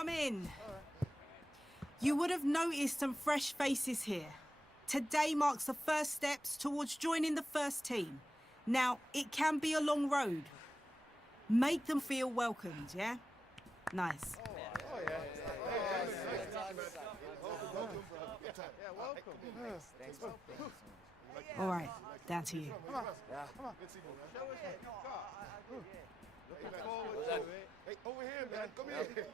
come in. You would have noticed some fresh faces here. Today marks the first steps towards joining the first team. Now, it can be a long road. Make them feel welcomed, yeah? Nice. All right, down to you. Hey, over here, man. Come here.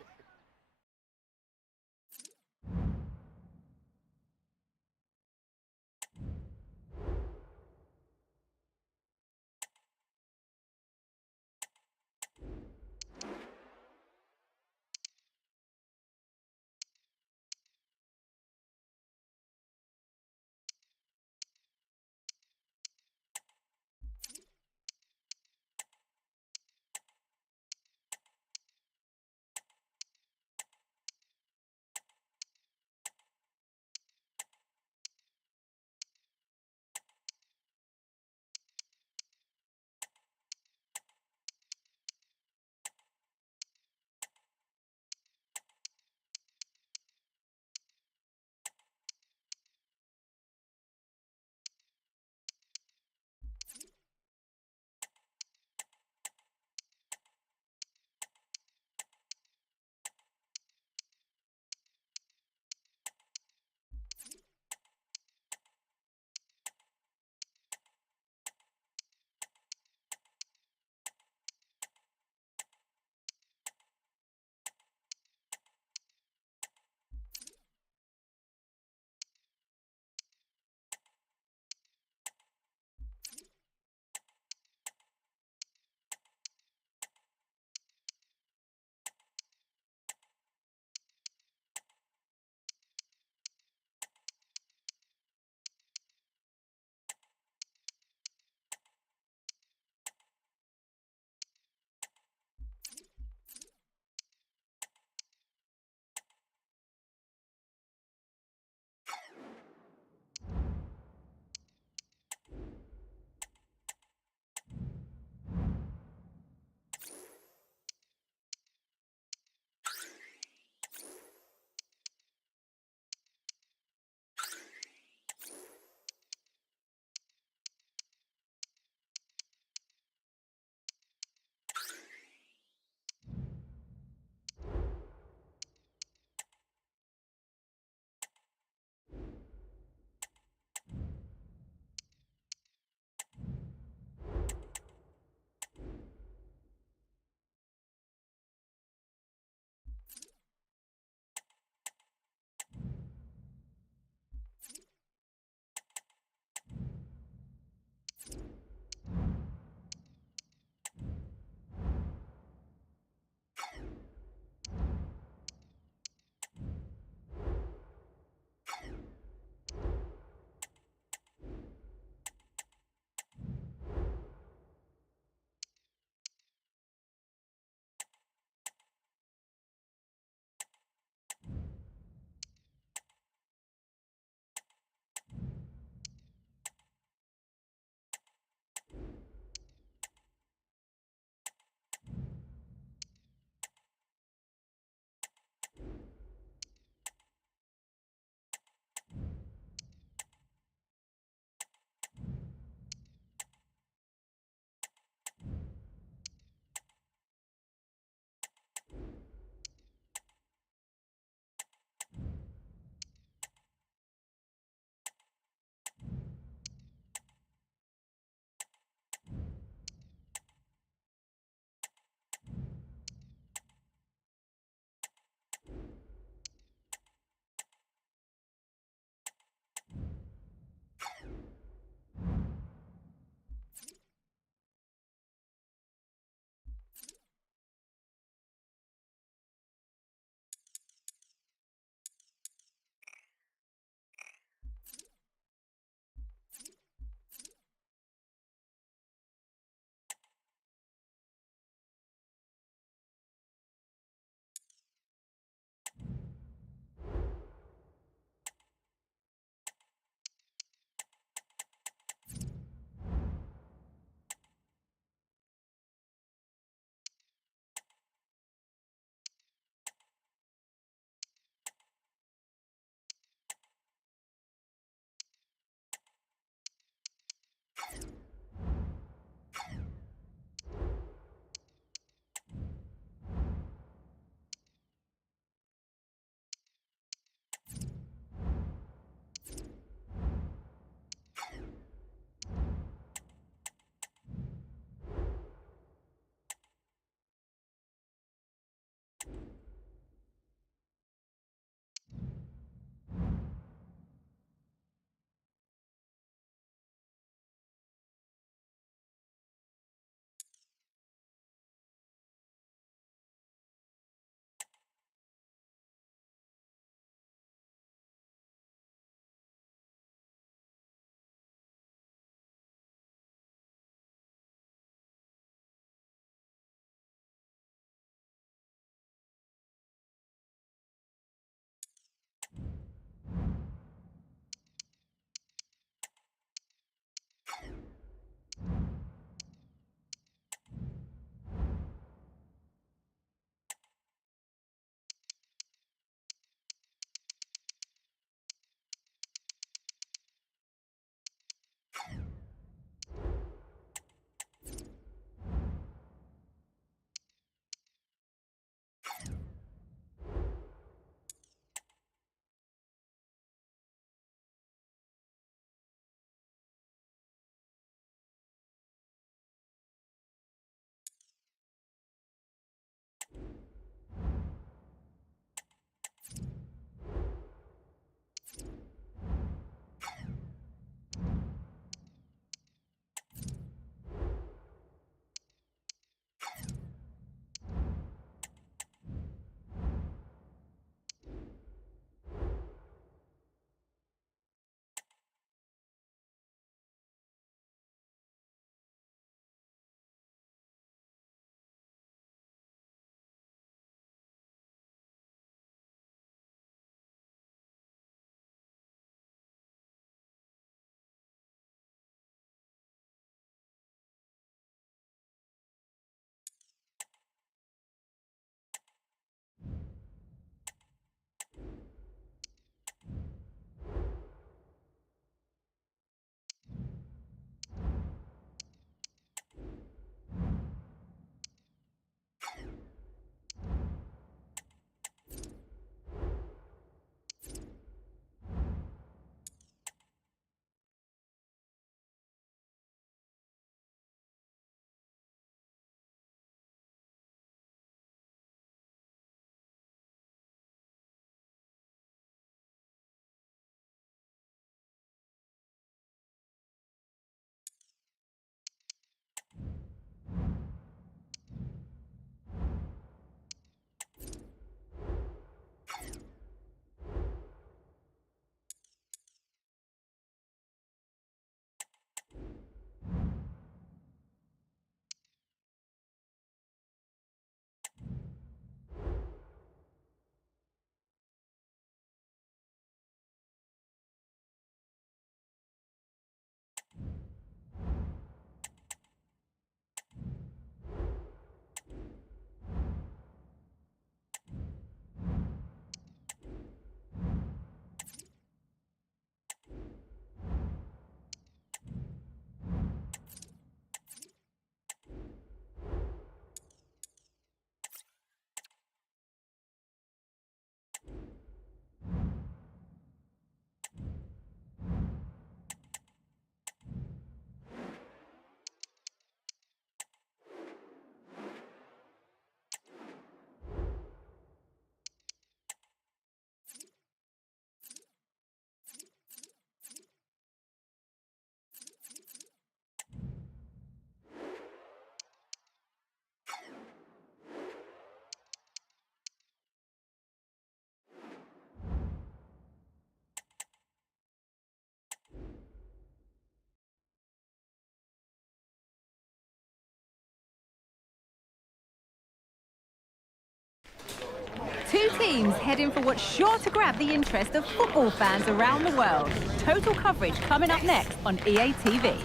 teams heading for what's sure to grab the interest of football fans around the world. Total coverage coming up next on EA TV.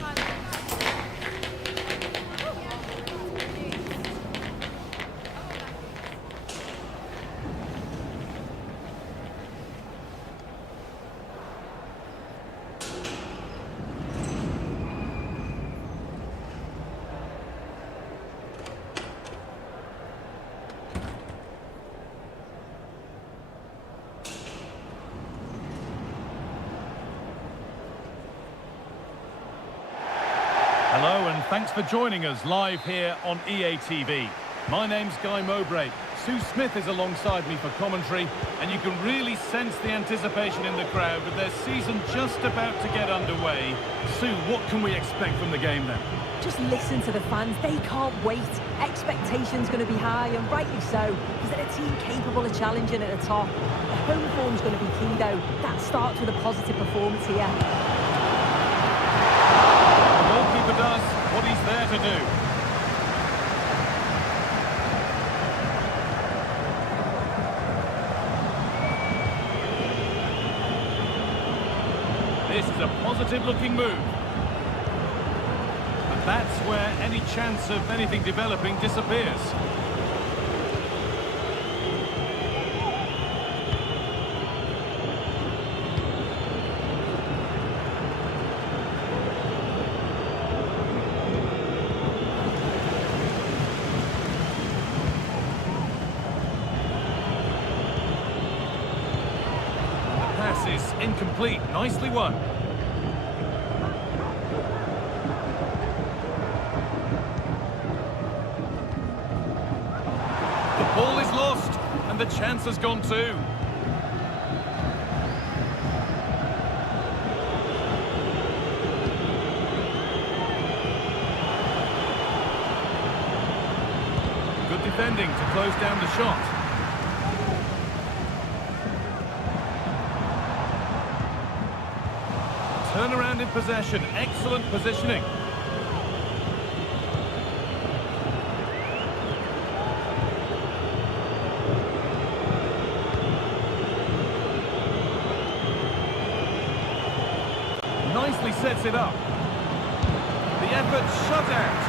Hello and thanks for joining us live here on EA TV. My name's Guy Mowbray. Sue Smith is alongside me for commentary, and you can really sense the anticipation in the crowd with their season just about to get underway. Sue, what can we expect from the game then? Just listen to the fans, they can't wait. Expectation's going to be high, and rightly so, because they're a team capable of challenging at the top. The home form's going to be key though. That starts with a positive performance here. The goalkeeper does what he's there to do. This is a positive-looking move. And that's where any chance of anything developing disappears. Is incomplete. Nicely won. The ball is lost, and the chance has gone too. Good defending to close down the shot. Turn around in possession, excellent positioning. Nicely sets it up. The effort shut out.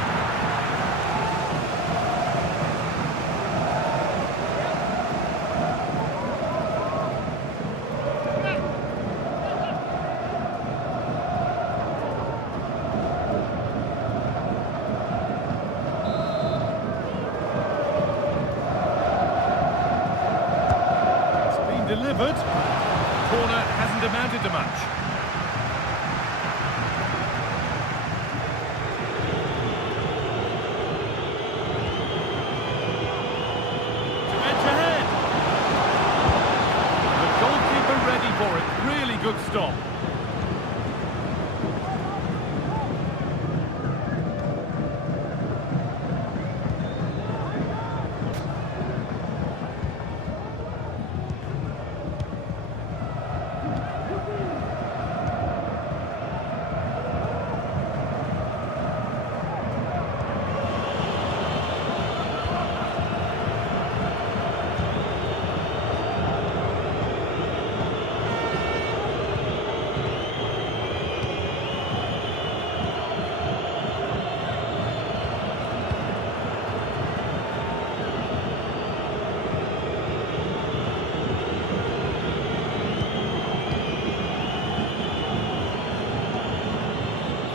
Delivered. Corner hasn't amounted to much. To edge ahead. The goalkeeper ready for it. Really good stop.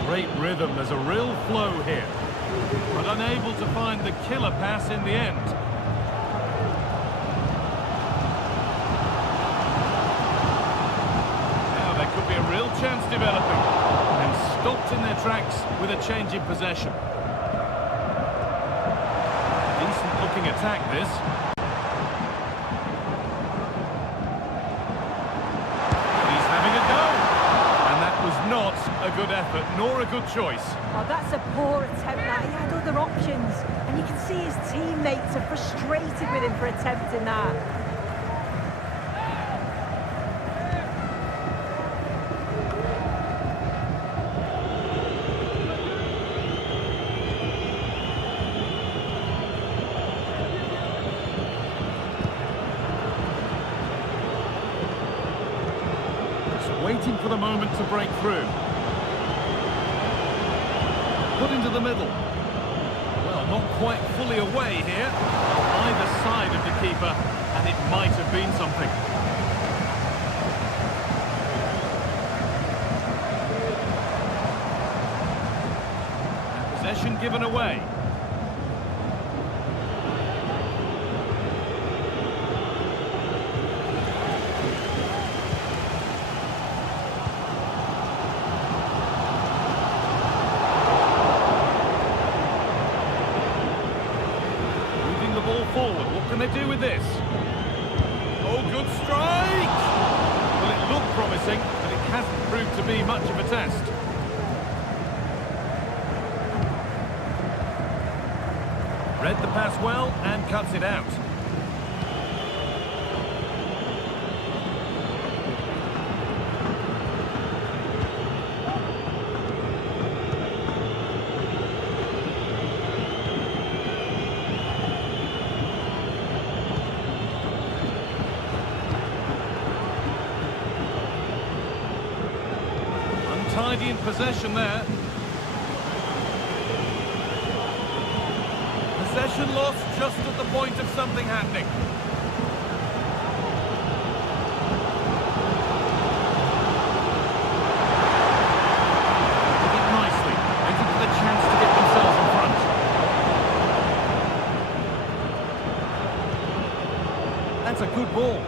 Great rhythm, there's a real flow here, but unable to find the killer pass in the end. Now there could be a real chance developing, and stopped in their tracks with a change in possession. Decent looking attack this. Not a good effort, nor a good choice. Oh, that's a poor attempt. That he had other options, and you can see his teammates are frustrated with him for attempting that. Waiting for the moment to break through. Put into the middle. Well, not quite fully away here. Either side of the keeper, and it might have been something. And possession given away. Forward. What can they do with this? Oh, good strike! Well, it looked promising, but it hasn't proved to be much of a test. Read the pass well and cuts it out. Tidy in possession there. Possession lost just at the point of something happening. Did it nicely, waiting for the chance to get themselves in front. That's a good ball.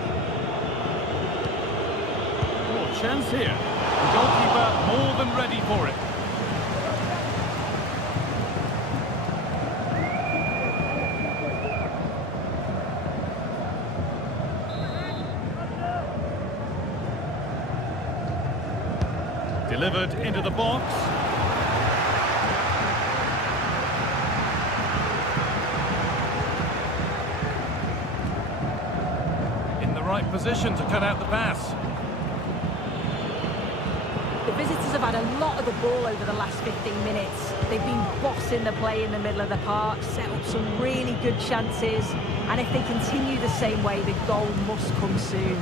Oh, chance here. The goalkeeper more than ready for it. Delivered into the box. In the right position to cut out the pass. The visitors have had a lot of the ball over the last 15 minutes. They've been bossing the play in the middle of the park, set up some really good chances, and if they continue the same way, the goal must come soon.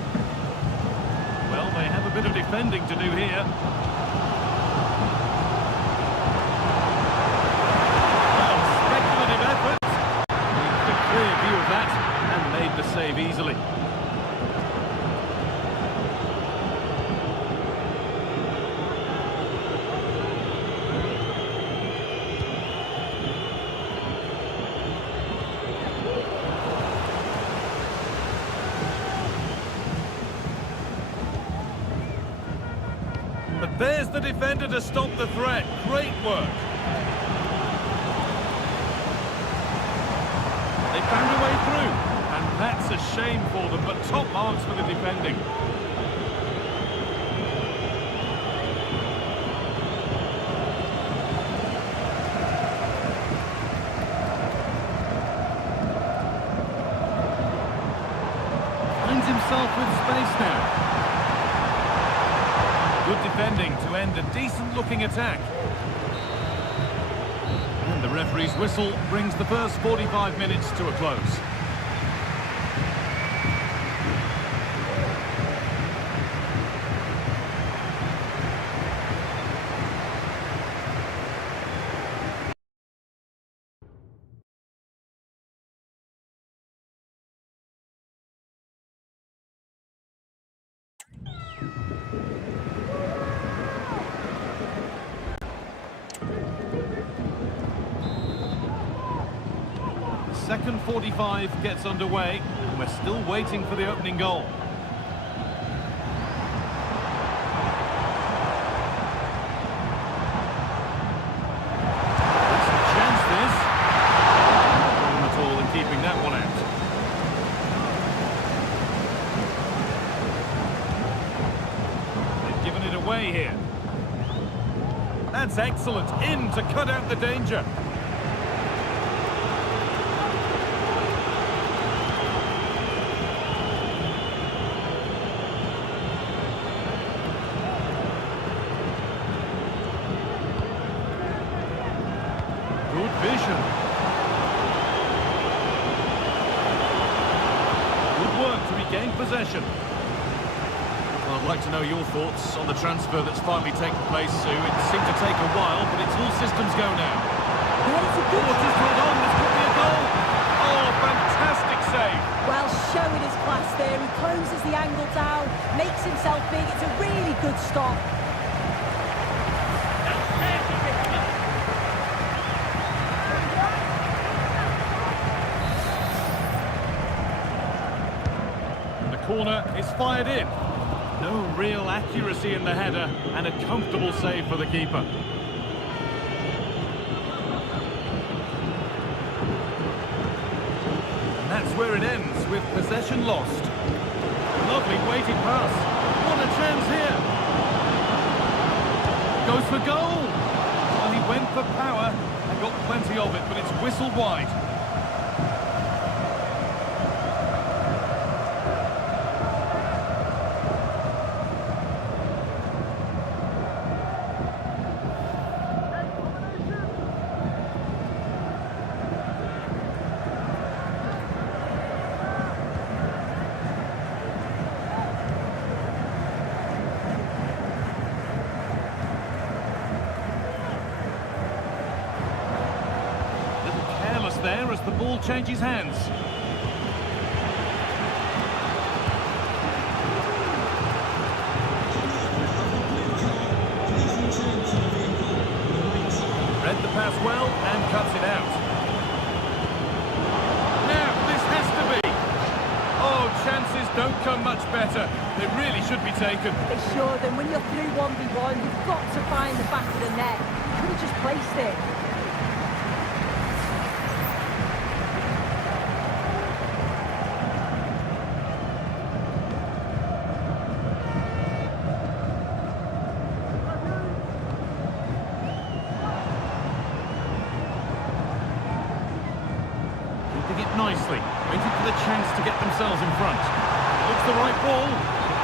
Well, they have a bit of defending to do here. Well, speculative effort. With a clear view of that, and made the save easily. But there's the defender to stop the threat. Great work. They found a way through, and that's a shame for them, but top marks for the defending. Finds himself with space now. Good defending to end a decent-looking attack. And the referee's whistle brings the first 45 minutes to a close. Second 45 gets underway, and we're still waiting for the opening goal. It's a chance, this. No problem at all in keeping that one out. They've given it away here. That's excellent, in to cut out the danger. Good vision. Good work to regain possession. Well, like to know your thoughts on the transfer that's finally taken place, Sue. It seemed to take a while, but it's all systems go now. Yeah, it's a good Oh, just hold on, this could be a goal. Oh, fantastic save. Well, showing his class there. He closes the angle down, makes himself big. It's a really good stop. The corner is fired in. No real accuracy in the header, and a comfortable save for the keeper. And that's where it ends, with possession lost. Lovely weighted pass. What a chance here. Goes for goal. Well, he went for power and got plenty of it, but it's whistled wide. There as the ball changes hands. Read the pass well and cuts it out. Now this has to be. Oh, chances don't come much better. They really should be taken. They should, and when you're through 1v1, you've got to find the back of the net. You could have just placed it. Nicely, waiting for the chance to get themselves in front. Looks the right ball,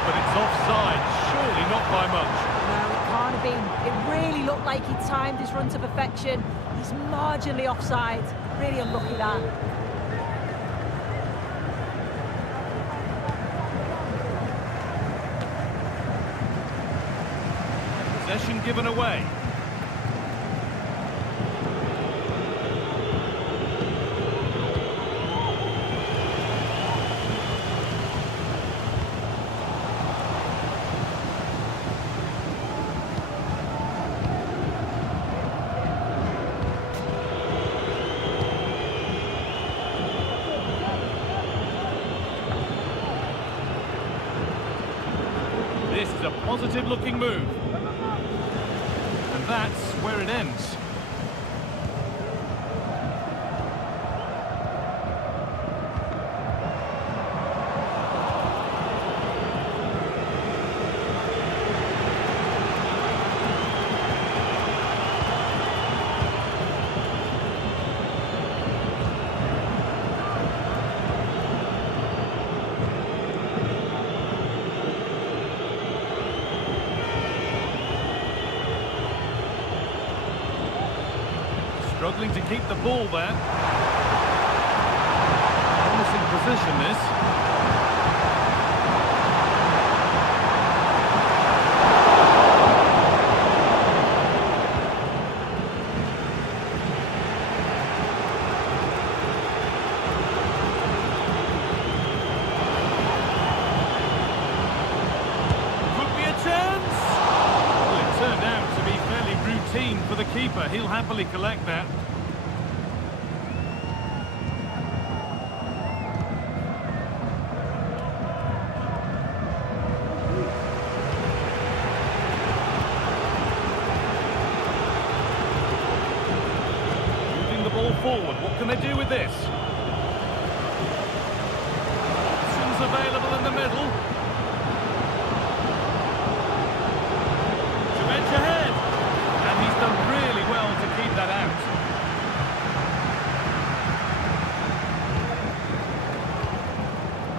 but it's offside. Surely not by much. No, it can't have been. It really looked like he timed his run to perfection. He's marginally offside. Really unlucky that. Possession given away. This is a positive-looking move. And that's where it ends. Struggling to keep the ball there. Promising position, this. Could be a chance. Well, it turned out to be fairly routine for the keeper. He'll happily collect that. Forward. What can they do with this? Options available in the middle. To edge ahead. And he's done really well to keep that out.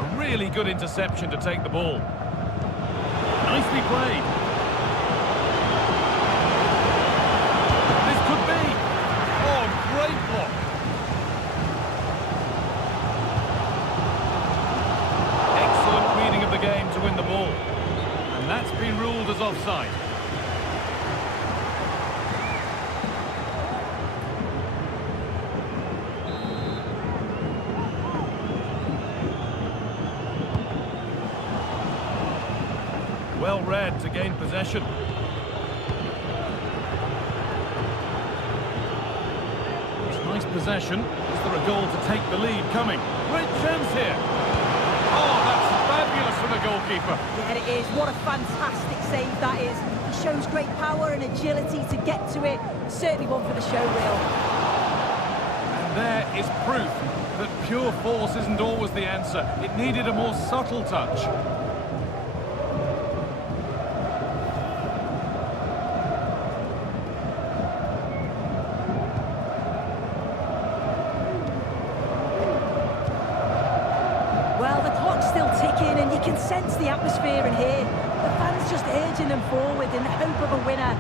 A really good interception to take the ball. Nicely played. This could be. Oh, great block. Excellent reading of the game to win the ball. And that's prepared to gain possession. It's nice possession. Is there a goal to take the lead coming? Great chance here. Oh, that's fabulous from the goalkeeper. Yeah, it is. What a fantastic save that is. He shows great power and agility to get to it. Certainly one for the show reel. And there is proof that pure force isn't always the answer. It needed a more subtle touch. Well, the clock's still ticking and you can sense the atmosphere in here. The fans just urging them forward in the hope of a winner.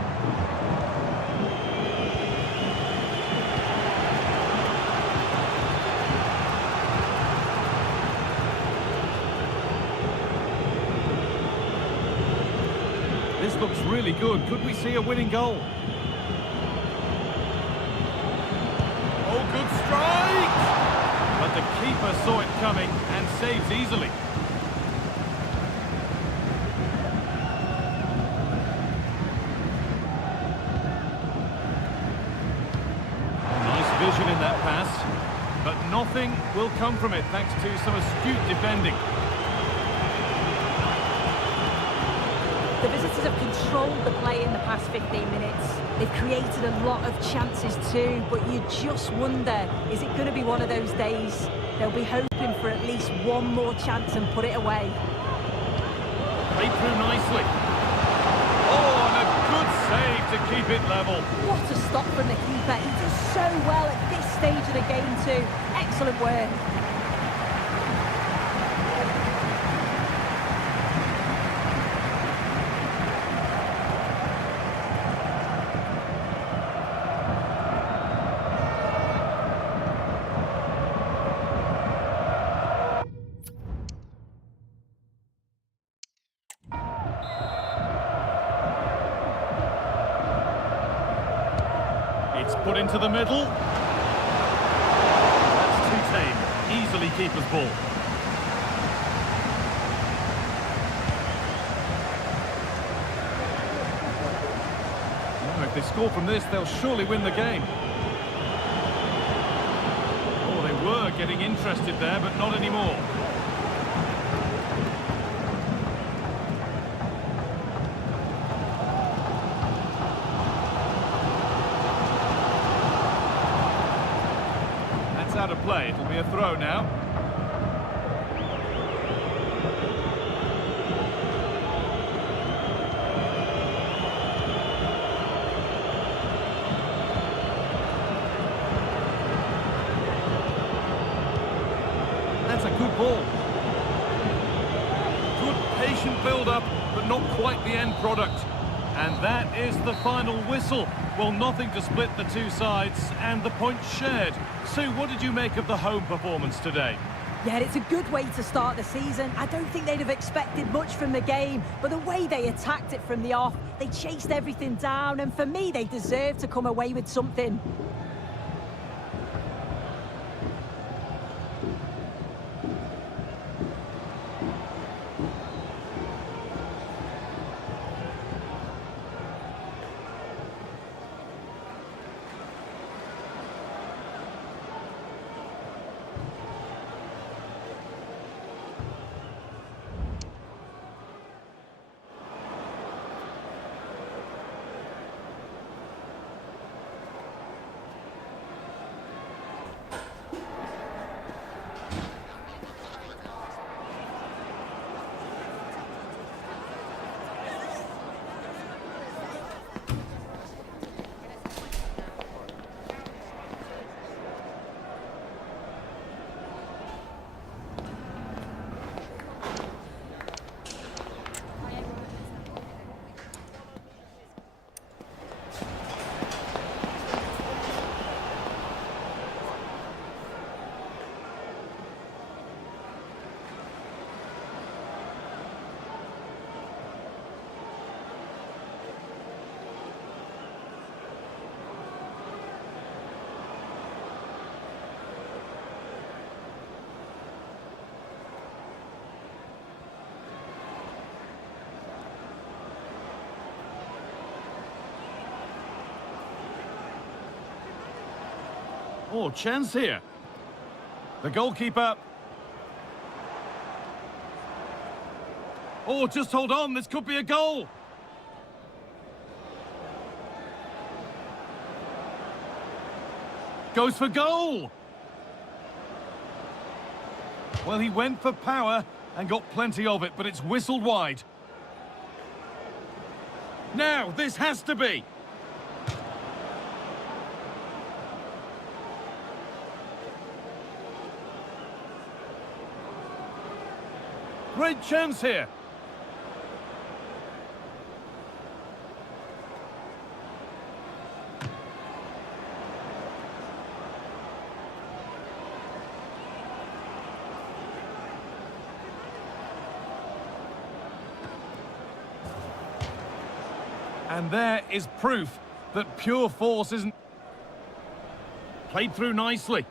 This looks really good. Could we see a winning goal? Oh, good strike! But the keeper saw it coming and saves easily. Nice vision in that pass, but nothing will come from it thanks to some astute defending. The visitors have controlled the play in the past 15 minutes. They've created a lot of chances too, but you just wonder, is it going to be one of those days? They'll be hoping for at least one more chance and put it away. Played through nicely. Oh, and a good save to keep it level. What a stop from the keeper. He does so well at this stage of the game too. Excellent work. It's put into the middle. That's too tame. Easily keeper's ball. Now, if they score from this, they'll surely win the game. Oh, they were getting interested there, but not anymore. Out of play. It'll be a throw now. That's a good ball. Good patient build-up, but not quite the end product. And that is the final whistle. Well, nothing to split the two sides, and the points shared. Sue, what did you make of the home performance today? Yeah, it's a good way to start the season. I don't think they'd have expected much from the game, but the way they attacked it from the off, they chased everything down, and for me, they deserve to come away with something. Oh, chance here. The goalkeeper. Oh, just hold on. This could be a goal. Goes for goal. Well, he went for power and got plenty of it, but it's whistled wide. Now, this has to be. Great chance here. And there is proof that pure force isn't played through nicely.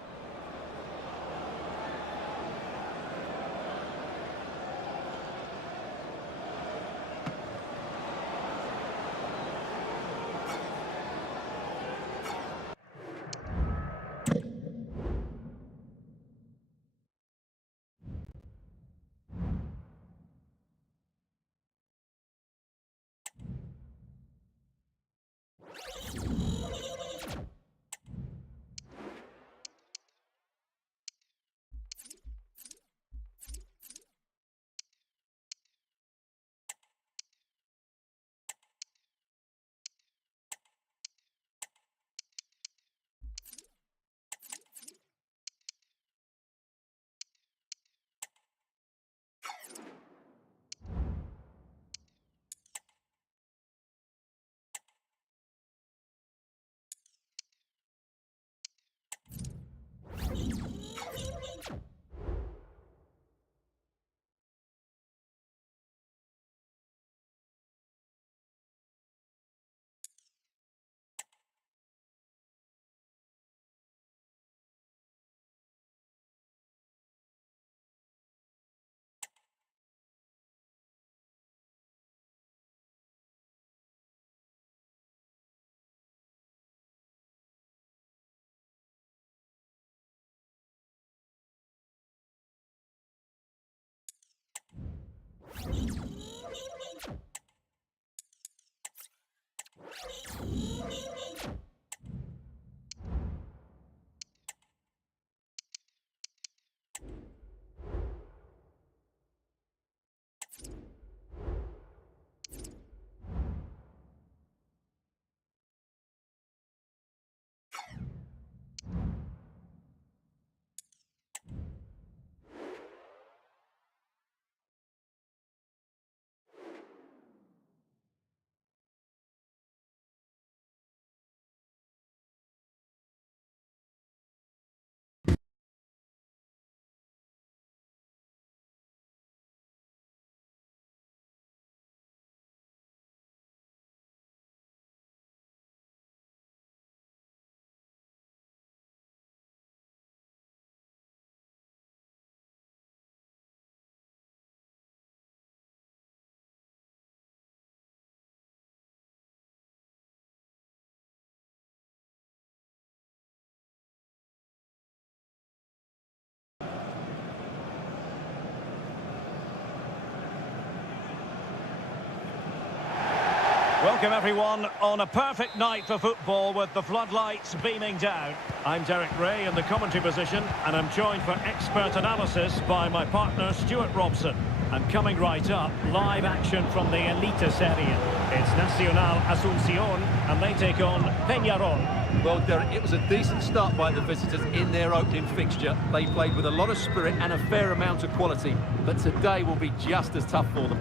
Welcome everyone on a perfect night for football with the floodlights beaming down. I'm Derek Ray in the commentary position and I'm joined for expert analysis by my partner Stuart Robson. And coming right up, live action from the Elite Serie. It's Nacional Asunción and they take on Peñarol. Well, Derek, it was a decent start by the visitors in their opening fixture. They played with a lot of spirit and a fair amount of quality, but today will be just as tough for them.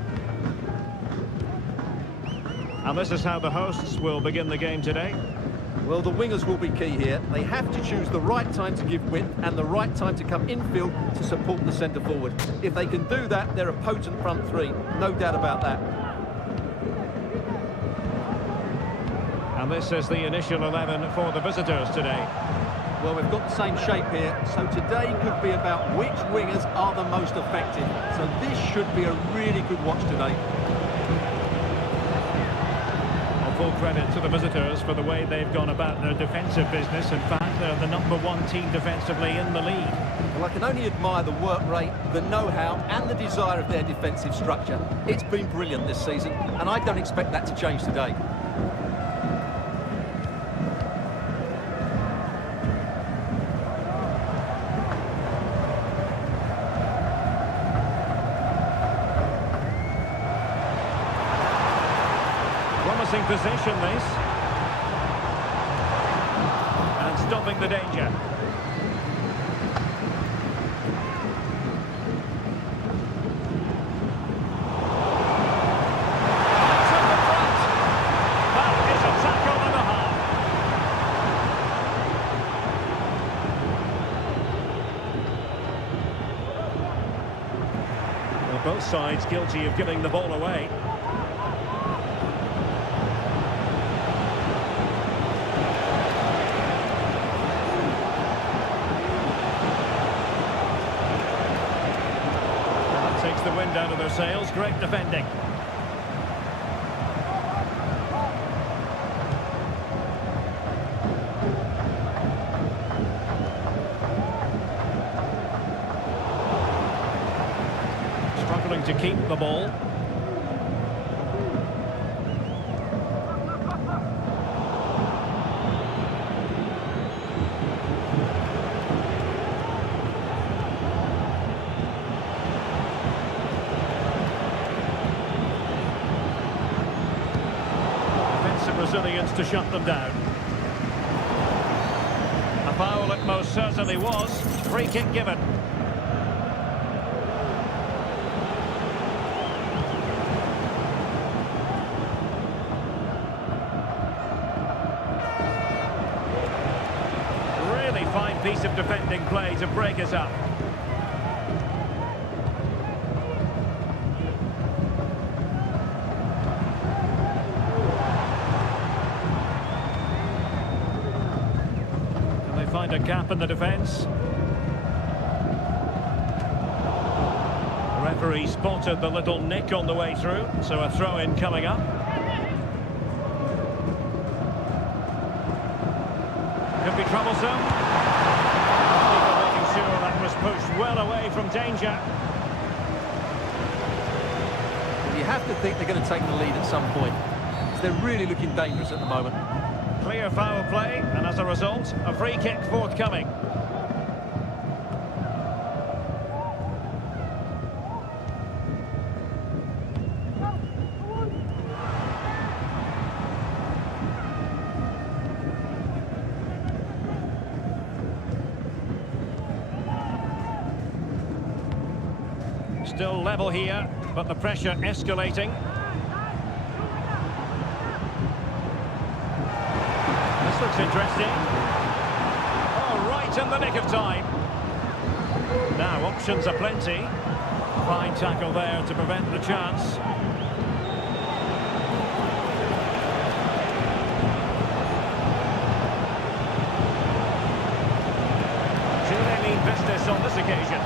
And this is how the hosts will begin the game today. Well, the wingers will be key here. They have to choose the right time to give width and the right time to come infield to support the centre forward. If they can do that, they're a potent front three, no doubt about that. And this is the initial 11 for the visitors today. Well, we've got the same shape here, so today could be about which wingers are the most effective. So this should be a really good watch today. full credit to the visitors for the way they've gone about their defensive business. In fact, they're the #1 team defensively in the league. Well, I can only admire the work rate, the know-how and the desire of their defensive structure. It's been brilliant this season, and I don't expect that to change today. Promising position, this. And stopping the danger. To the front. That is a tackle and a half. Well, both sides guilty of giving the ball away. Takes the wind out of their sails. Great defending. Struggling to keep the ball. Brazilians to shut them down. A foul it most certainly was. Free kick given. Really fine piece of defending play to break us up. Find a gap in the defence. The referee spotted the little nick on the way through, so a throw-in coming up. Could be troublesome. People making sure that was pushed well away from danger. You have to think they're going to take the lead at some point, because they're really looking dangerous at the moment. Clear foul play, and as a result, a free kick forthcoming. Still level here, but the pressure escalating. This looks interesting. Oh, right in the nick of time. Now, options are plenty. Fine tackle there to prevent the chance. Should they mean business on this occasion?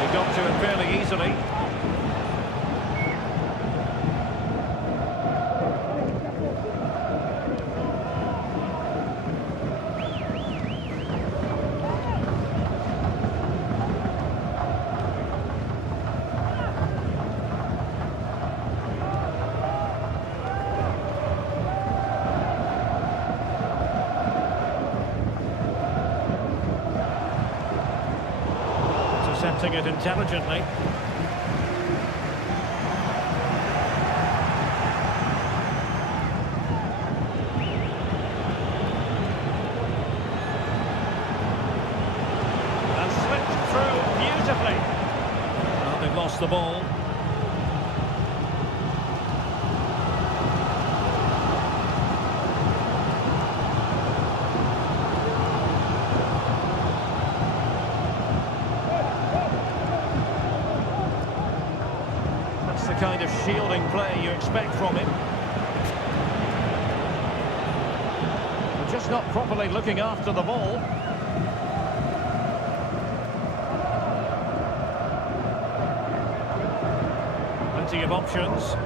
He got to it fairly easily. Intercepting it intelligently. And slipped through beautifully. Well, they've lost the ball. The kind of shielding play you expect from him. Just not properly looking after the ball. Plenty of options.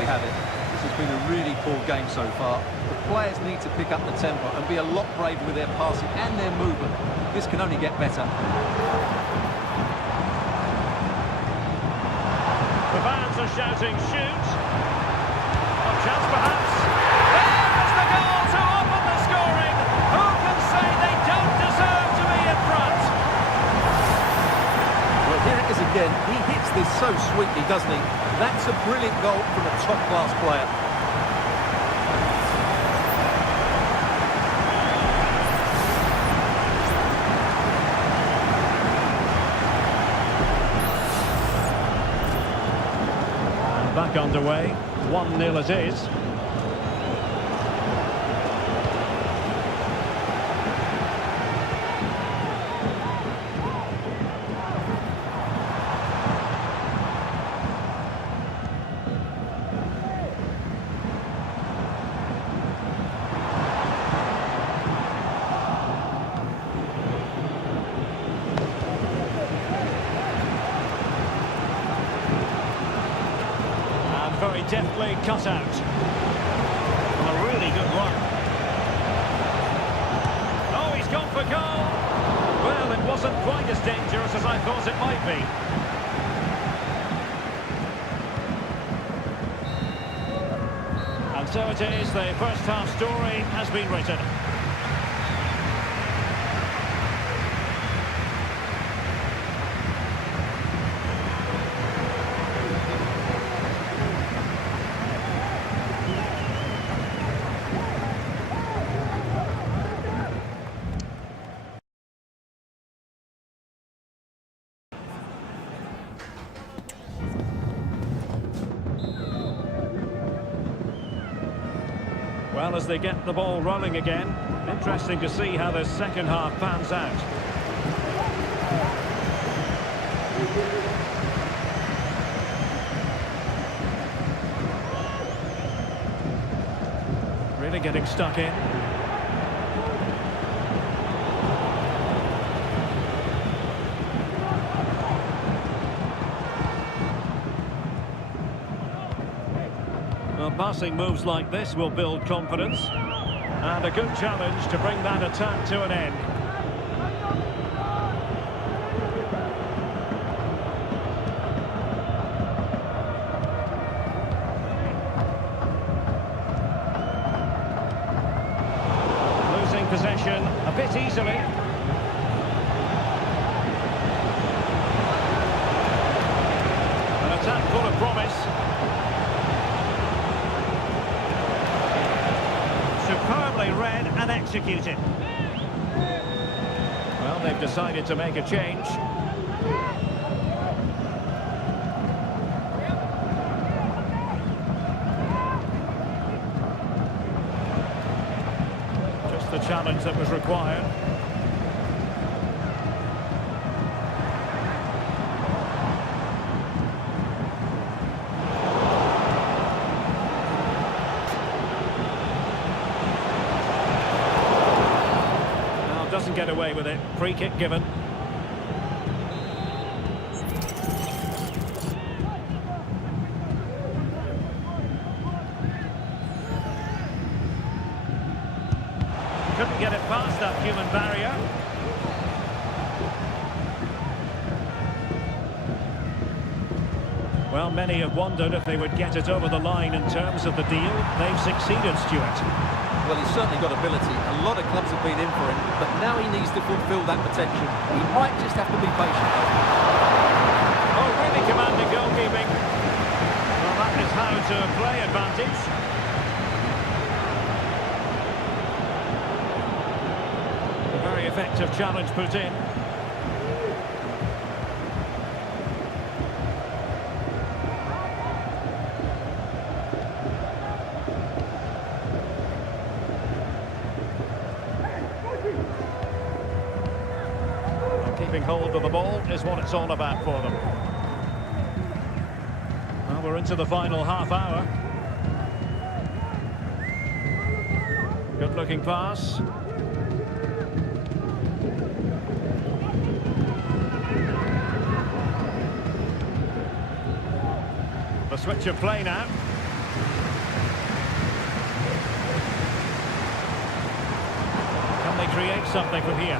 we have it. This has been a really poor game so far. The players need to pick up the tempo and be a lot braver with their passing and their movement. This can only get better. The fans are shouting, shoot! A chance perhaps. There is the goal to open the scoring! Who can say they don't deserve to be in front? Well, here it is again. He hits this so sweetly, doesn't he? That's a brilliant goal from a top-class player. Back underway, 1-0 it is. Very deftly cut out. And a really good run. Oh, he's gone for goal. Well, it wasn't quite as dangerous as I thought it might be. And so it is, the first half story has been written. Well, as they get the ball rolling again, interesting to see how the second half pans out. Really getting stuck in. Well, passing moves like this will build confidence, and a good challenge to bring that attack to an end. Losing possession a bit easily. An attack full of promise. Superbly read and executed. Well, they've decided to make a change. Just the challenge that was required. Doesn't get away with it. Free kick given. Couldn't get it past that human barrier. Well, many have wondered if they would get it over the line in terms of the deal. They've succeeded, Stuart. Well, he's certainly got ability. A lot of clubs have been in for him, but now he needs to fulfil that potential. He might just have to be patient, though. Oh, really commanding goalkeeping. Well, that is how to play advantage. A very effective challenge put in. Keeping hold of the ball is what it's all about for them. Well, we're into the final half hour. Good looking pass. The switch of play now. create something from here.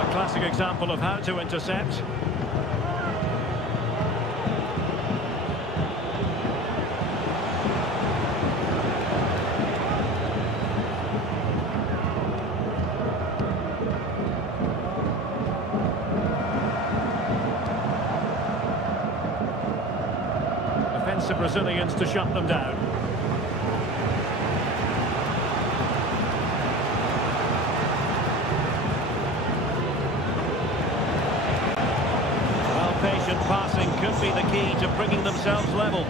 A classic example of how to intercept. Defensive Brazilians to shut them down. Well, patient passing could be the key to bringing themselves level.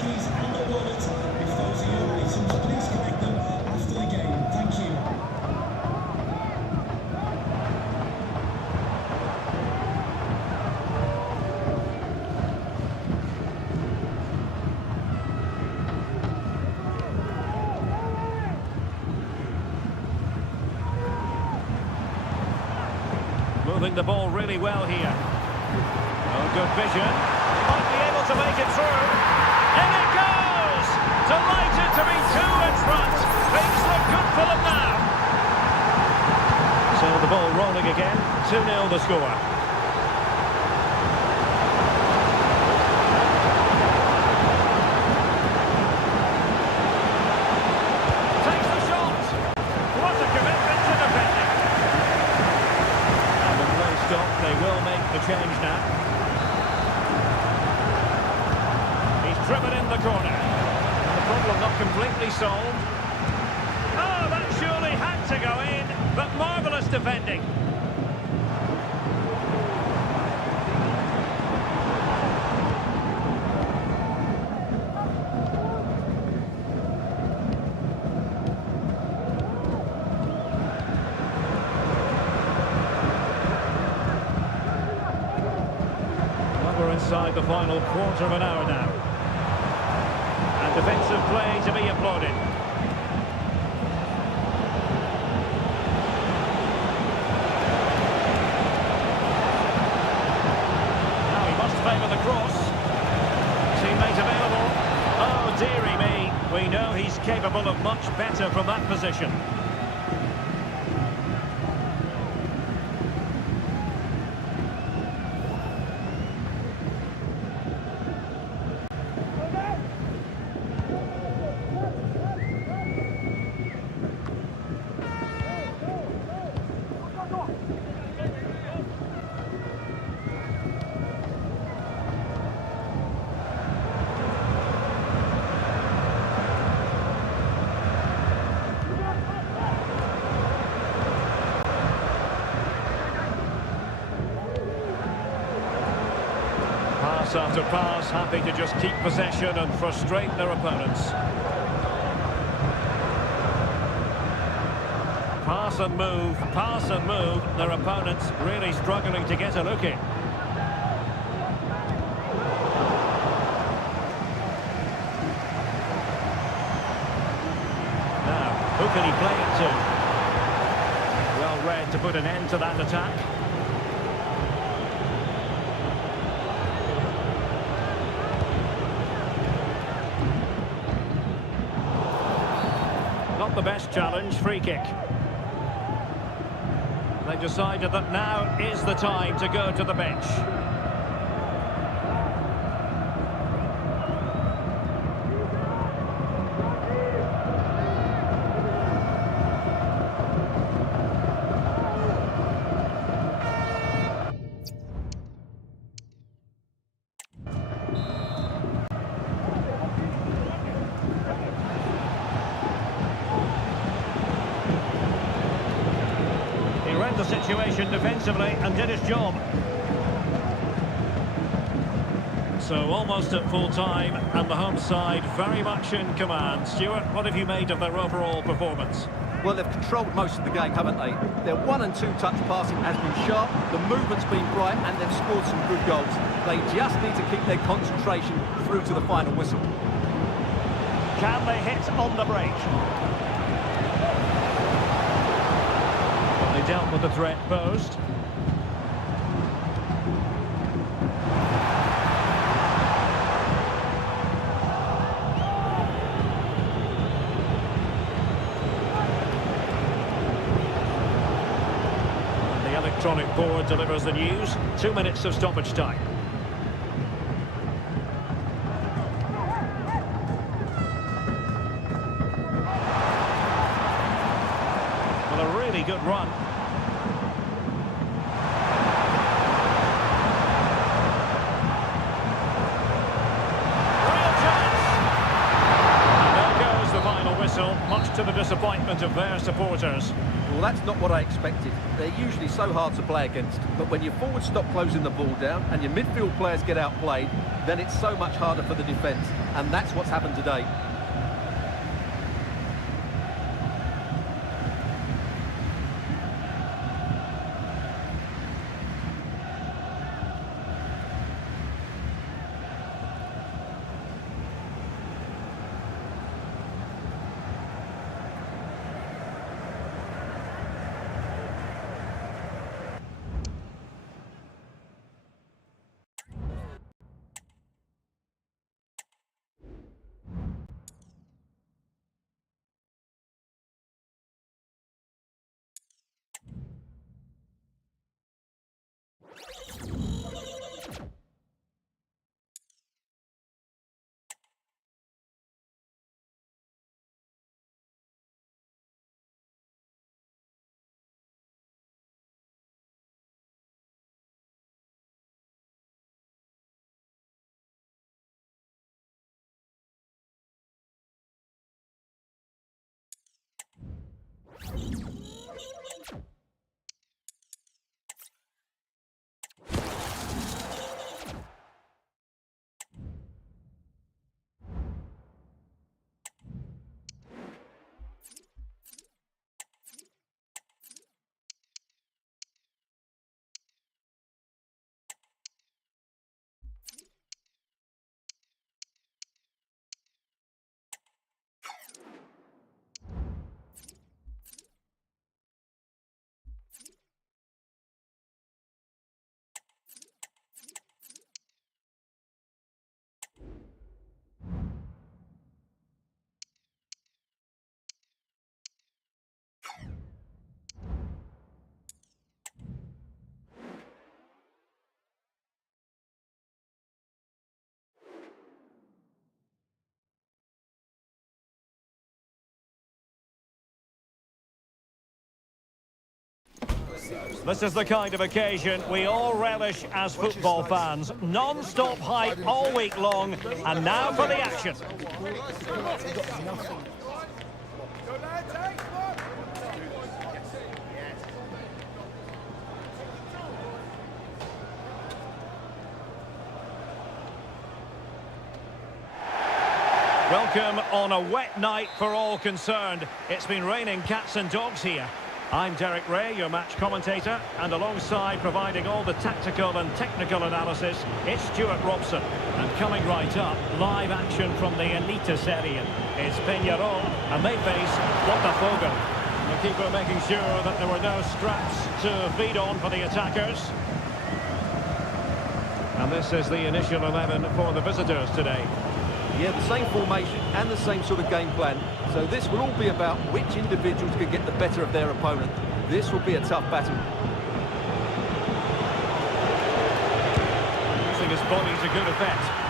Keys and the wallet. If those are your items, please collect them after the game. Thank you. Moving the ball really well here. Oh, good vision. Might be able to make it through. In it goes! Delighted to be two in front. Things look good for them now. So the ball rolling again. 2-0 the score. Takes the shot. What a commitment to defending. And the play stop, they will make the change now. He's driven in the corner. The problem not completely solved. Oh, that surely had to go in, but marvellous defending. We're inside the final quarter of an hour now. And defensive play to be applauded. Now he must favour the cross. Teammate available. Oh, dearie me. We know he's capable of much better from that position. Pass after pass, happy to just keep possession and frustrate their opponents. Pass and move, their opponents really struggling to get a look in. Now, who can he play it to? Well read to put an end to that attack. Not the best challenge, free kick. They've decided that now is the time to go to the bench. The situation defensively and did his job. So almost at full time and the home side very much in command. Stuart, what have you made of their overall performance? Well, they've controlled most of the game, haven't they? Their 1- and 2-touch passing has been sharp, the movement's been bright, and they've scored some good goals. They just need to keep their concentration through to the final whistle. Can they hit on the break? They dealt with the threat posed. electronic board delivers the news. 2 minutes of stoppage time. Well, a really good run. Much to the disappointment of their supporters. Well, that's not what I expected. They're usually so hard to play against, but when your forwards stop closing the ball down and your midfield players get outplayed, then it's so much harder for the defence, and that's what's happened today. This is the kind of occasion we all relish as football fans. Non-stop hype all week long, and now for the action. Welcome on a wet night for all concerned. It's been raining cats and dogs here. I'm Derek Ray, your match commentator, and alongside providing all the tactical and technical analysis, it's Stuart Robson. And coming right up, live action from the Elite Serie. It's Peñarol, and they face Botafogo. The keeper making sure that there were no straps to feed on for the attackers. And this is the initial 11 for the visitors today. Yeah, the same formation and the same sort of game plan. So this will all be about which individuals can get the better of their opponent. This will be a tough battle. Using his body to good effect.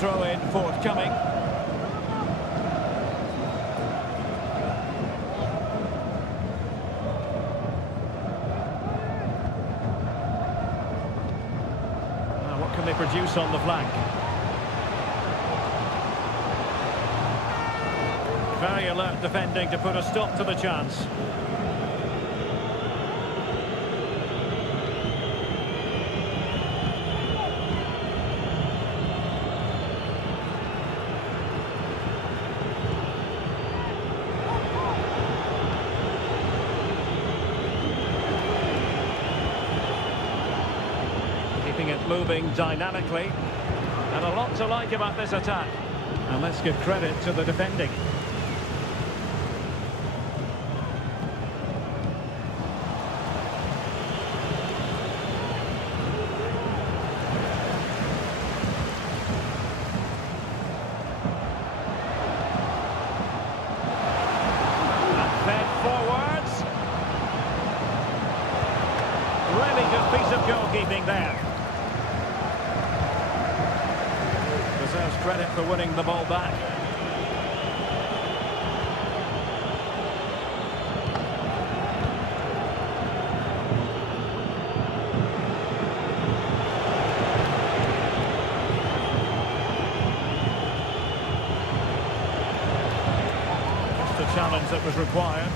Throw-in forthcoming. What can they produce on the flank? Very alert defending to put a stop to the chance. Keeping it moving dynamically, and a lot to like about this attack. And let's give credit to the defending. Really good piece of goalkeeping there. Deserves credit for winning the ball back. Just a challenge that was required.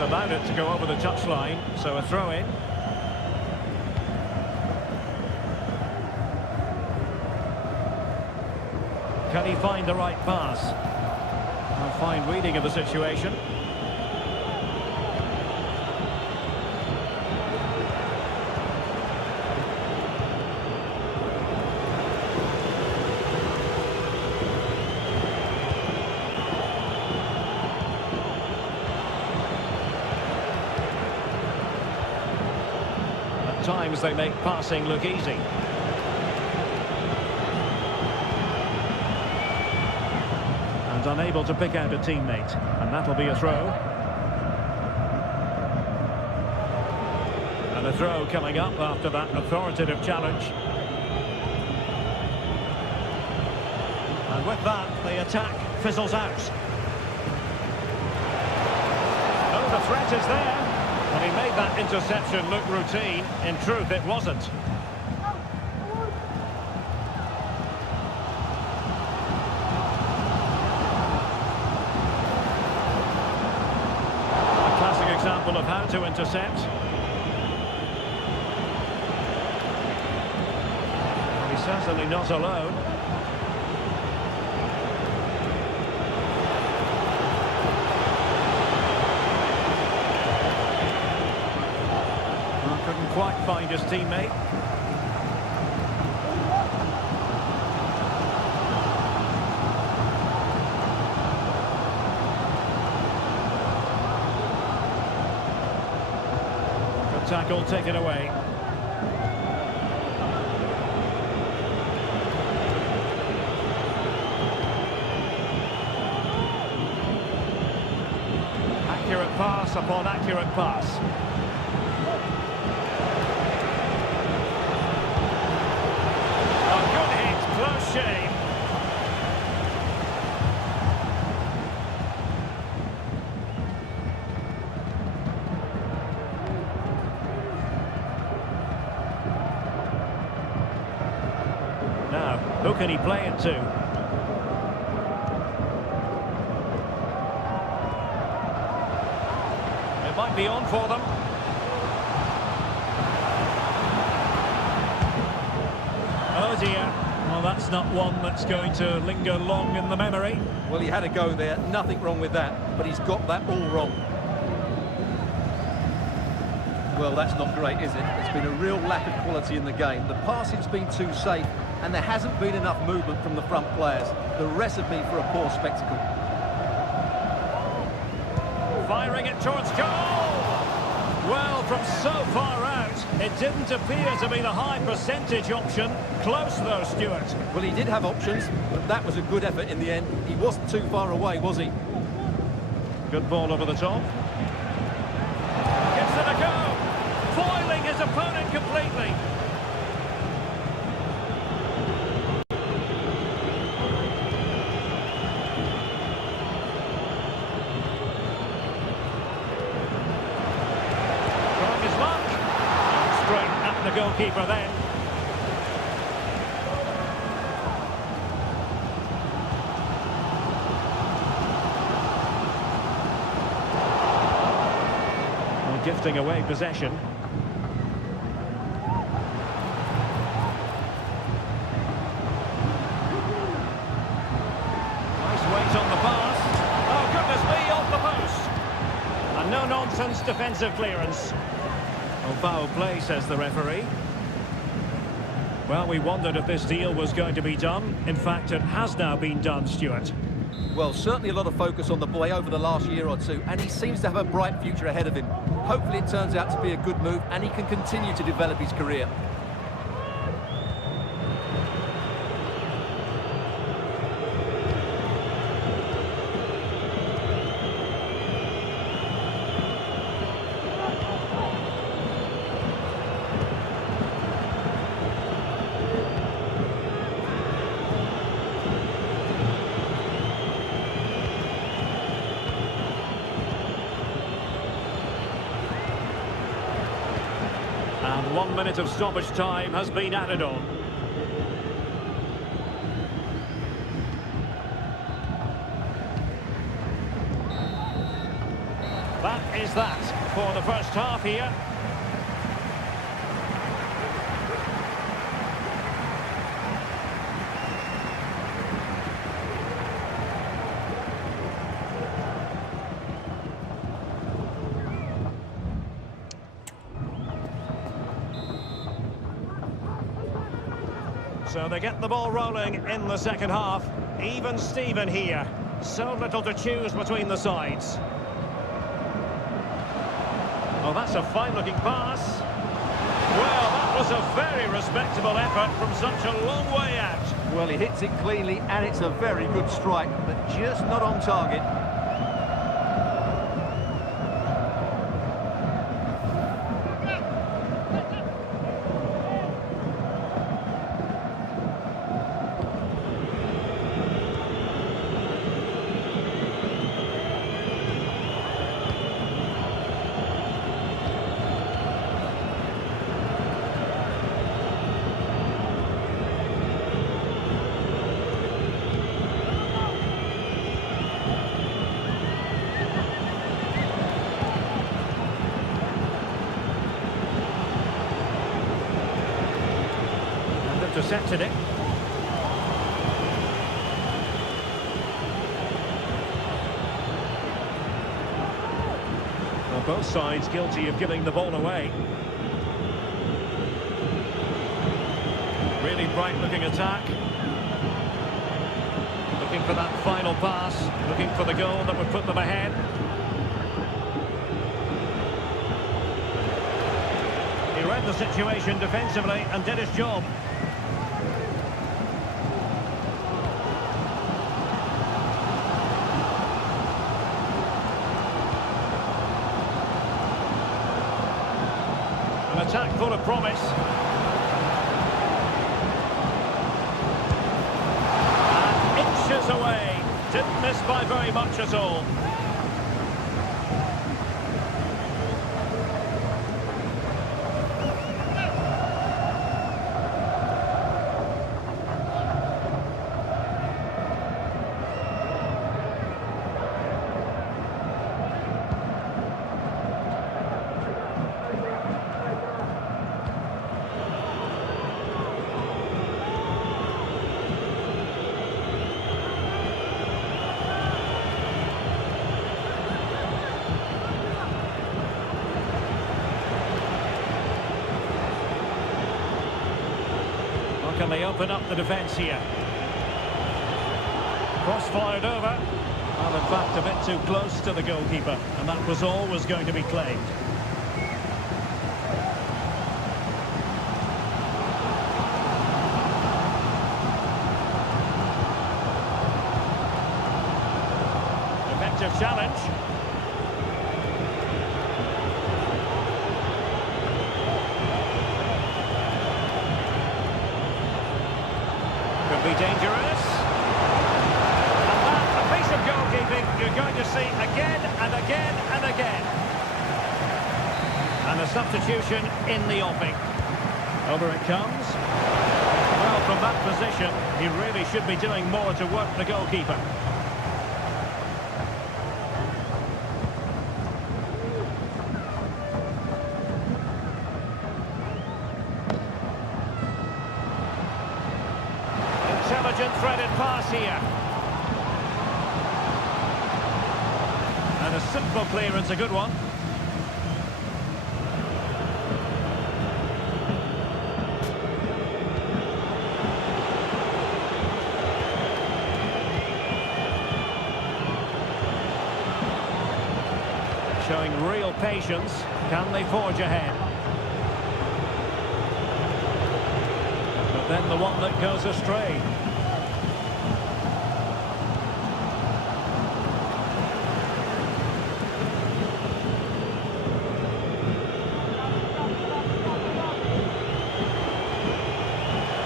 Allowed it to go over the touchline, so a throw in. Can he find the right pass? A fine reading of the situation. At times they make passing look easy. And unable to pick out a teammate, and that'll be a throw. And a throw coming up after that authoritative challenge. And with that, the attack fizzles out. Oh, the threat is there. And he made that interception look routine. In truth, it wasn't. A classic example of how to intercept. And he's certainly not alone. Couldn't quite find his teammate. Good tackle taken away. Accurate pass upon accurate pass. Close shave. Now, who can he play it to? It might be on for them. Oh dear. Well, that's not one that's going to linger long in the memory. Well, he had a go there, nothing wrong with that, but he's got that all wrong. Well, that's not great, is it? There's been a real lack of quality in the game. The passing's been too safe, and there hasn't been enough movement from the front players. The recipe for a poor spectacle. Firing it towards goal! Well, from so far out, it didn't appear to be the high percentage option. Close though, Stuart. Well, he did have options, but that was a good effort in the end. He wasn't too far away, was he? Good ball over the top. Gives it a go. Foiling his opponent completely. Trying his luck. Straight at the goalkeeper then. gifting away possession. Nice weight on the pass. Oh, goodness me, off the post. A no-nonsense defensive clearance. Oh, foul play, says the referee. Well, we wondered if this deal was going to be done. In fact, it has now been done, Stuart. Well, certainly a lot of focus on the boy over the last year or two, and he seems to have a bright future ahead of him. Hopefully it turns out to be a good move and he can continue to develop his career. And 1 minute of stoppage time has been added on. That is that for the first half here. So they get the ball rolling in the second half. Even Steven here. So little to choose between the sides. Oh, that's a fine-looking pass. Well, that was a very respectable effort from such a long way out. Well, he hits it cleanly and it's a very good strike, but just not on target. Intercepted it. Well, both sides guilty of giving the ball away. Really bright-looking attack. Looking for that final pass. Looking for the goal that would put them ahead. He read the situation defensively and did his job. An attack full of promise. And inches away. Didn't miss by very much at all. Can they open up the defence here? Cross fired over. Well, in fact, a bit too close to the goalkeeper, and that was always going to be claimed. Effective challenge. Could be dangerous. And that, a piece of goalkeeping you're going to see again and again and again. And a substitution in the offing. Over it comes. Well, from that position, he really should be doing more to work the goalkeeper. pass here. And a simple clearance, a good one. Showing real patience. Can they forge ahead? But then the one that goes astray.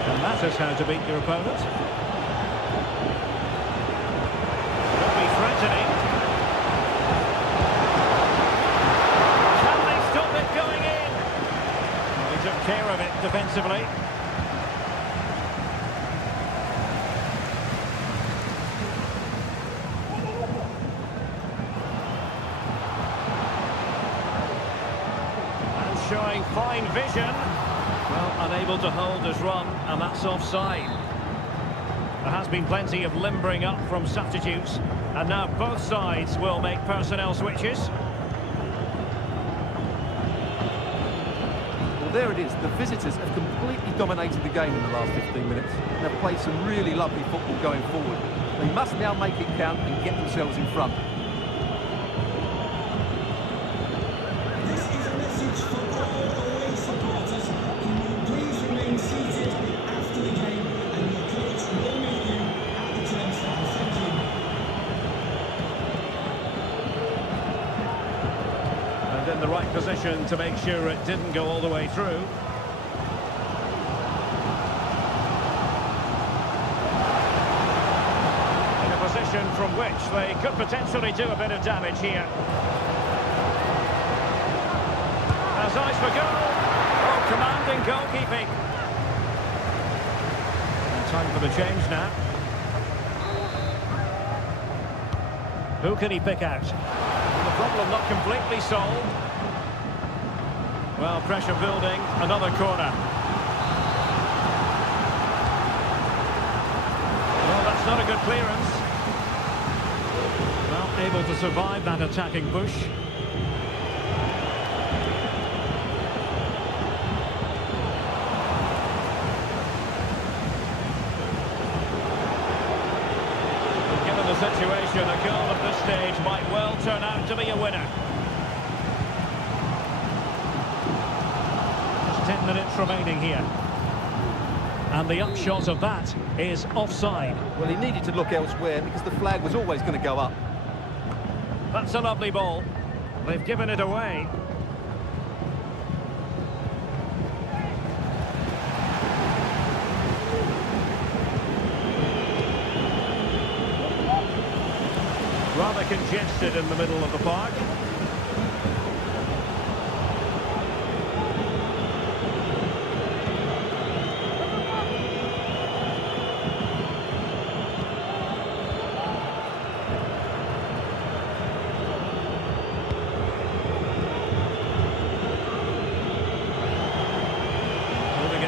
And that is how to beat your opponent. Will be threatening. Took care of it defensively. And showing fine vision. Well, unable to hold his run, and that's offside. There has been plenty of limbering up from substitutes, and now both sides will make personnel switches. There it is, the visitors have completely dominated the game in the last 15 minutes. They've played some really lovely football going forward. They must now make it count and get themselves in front. This is a message for all away supporters. Can you please remain seated after the game, and your coach will meet you at the turnstile. Thank you. And in the right position to make sure it didn't go all the way through. In a position from which they could potentially do a bit of damage here. As eyes for goal. Oh, commanding goalkeeping. And time for the change now. Who can he pick out? The problem not completely solved. Well, pressure building, another corner. Well, that's not a good clearance. Well, able to survive that attacking push. Given the situation, a goal at this stage might well turn out to be a winner. 10 minutes remaining here. And the upshot of that is offside. Well, he needed to look elsewhere because the flag was always going to go up. That's a lovely ball. They've given it away. Rather congested in the middle of the park.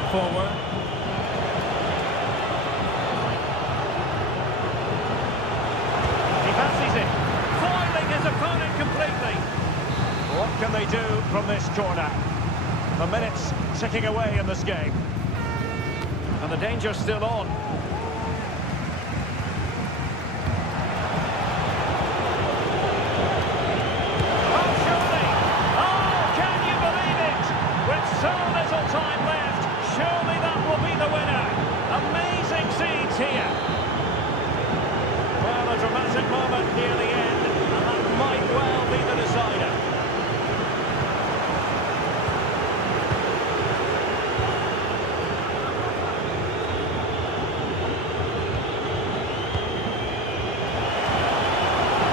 Forward. He fancies it, foiling his opponent completely. What can they do from this corner? The minutes ticking away in this game. And the danger's still on. Oh, surely! Oh, can you believe it? With so little time left, surely that will be the winner. Amazing scenes here. Well, a dramatic moment near the end, and that might well be the decider.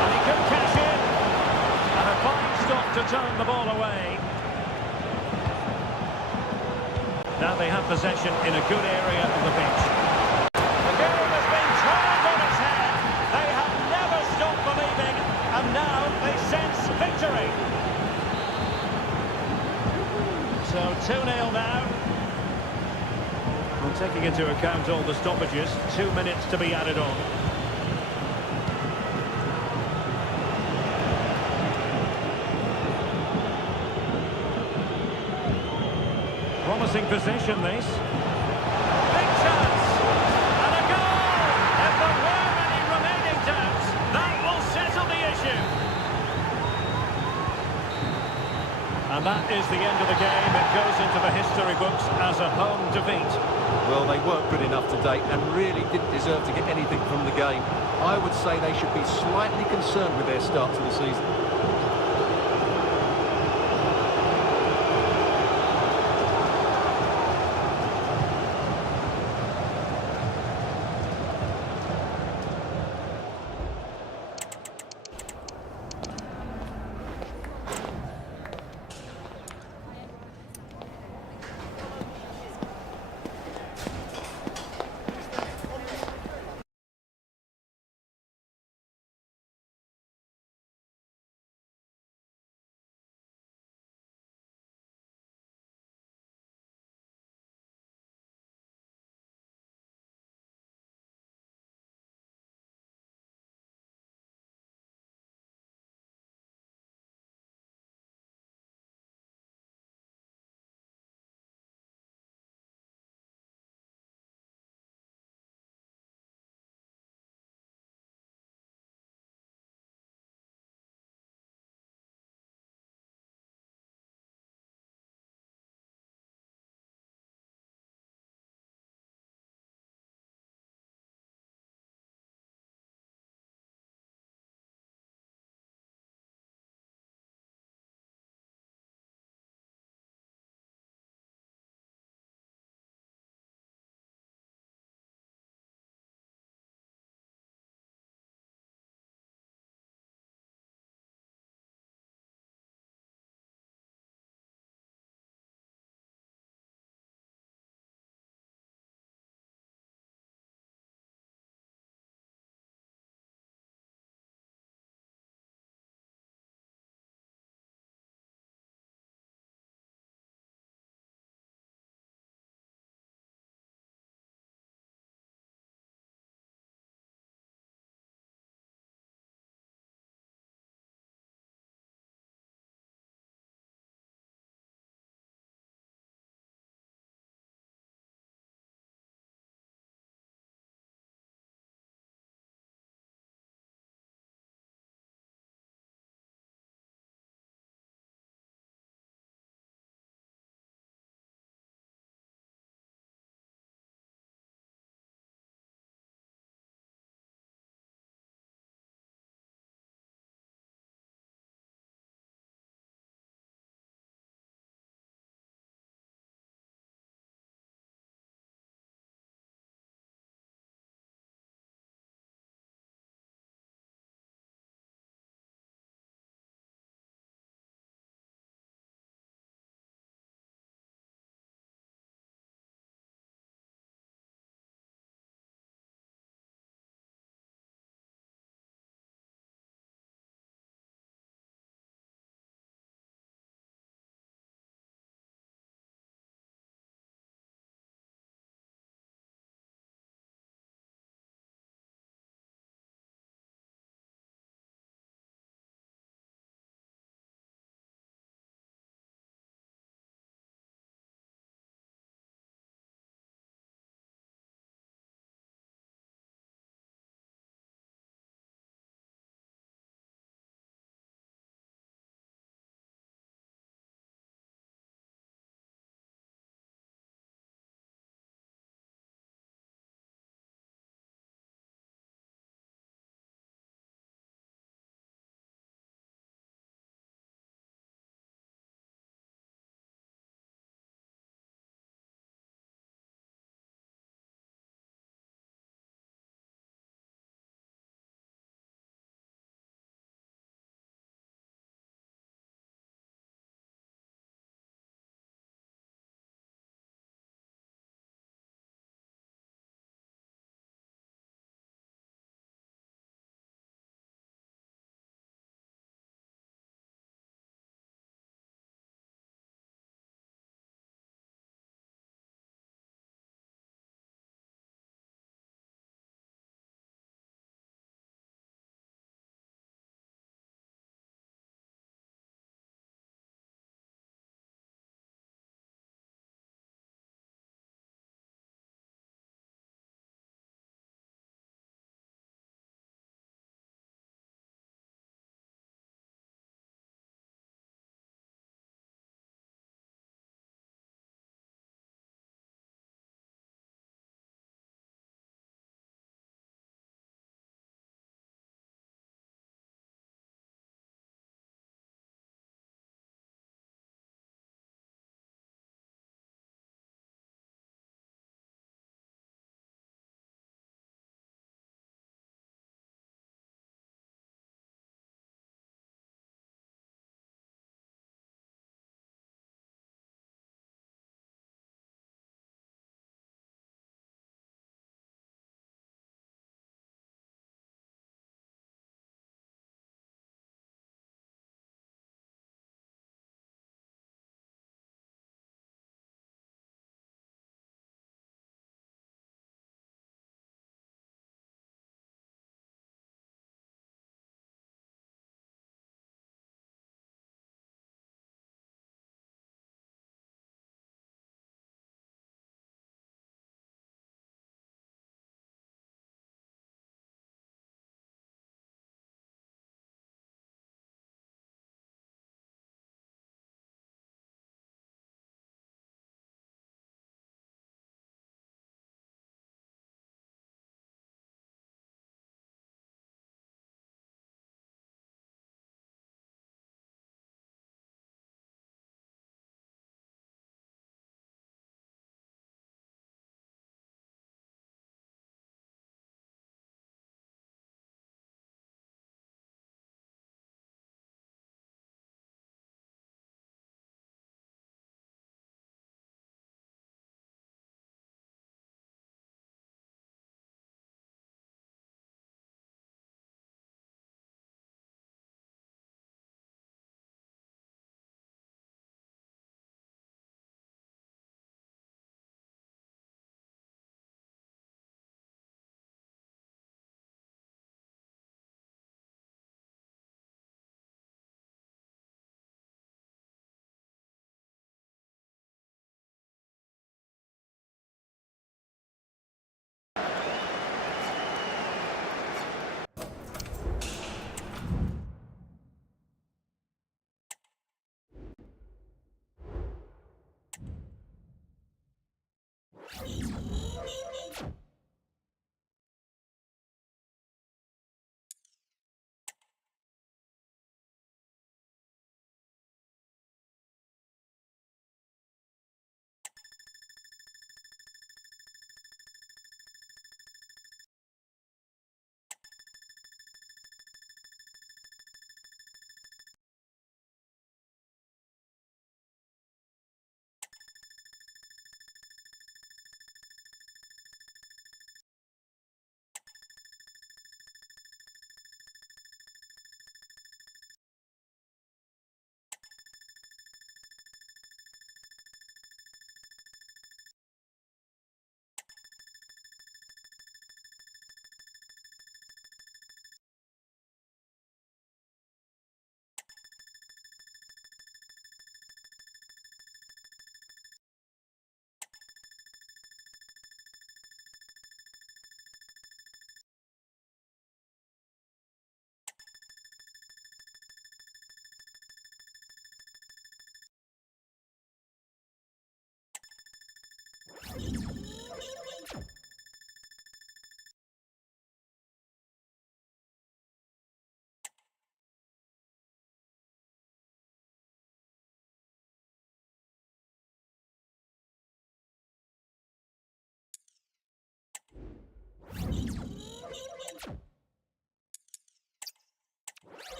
And he could cash in. And a fine stop to turn the ball away. Now they have possession in a good area of the pitch. The game has been turned on its head. They have never stopped believing, and now they sense victory. So 2-0 now. taking into account all the stoppages, 2 minutes to be added on. Promising position, this. Big chance! And a goal! If there were any remaining doubts, that will settle the issue. And that is the end of the game. It goes into the history books as a home defeat. Well, they weren't good enough today and really didn't deserve to get anything from the game. I would say they should be slightly concerned with their start to the season.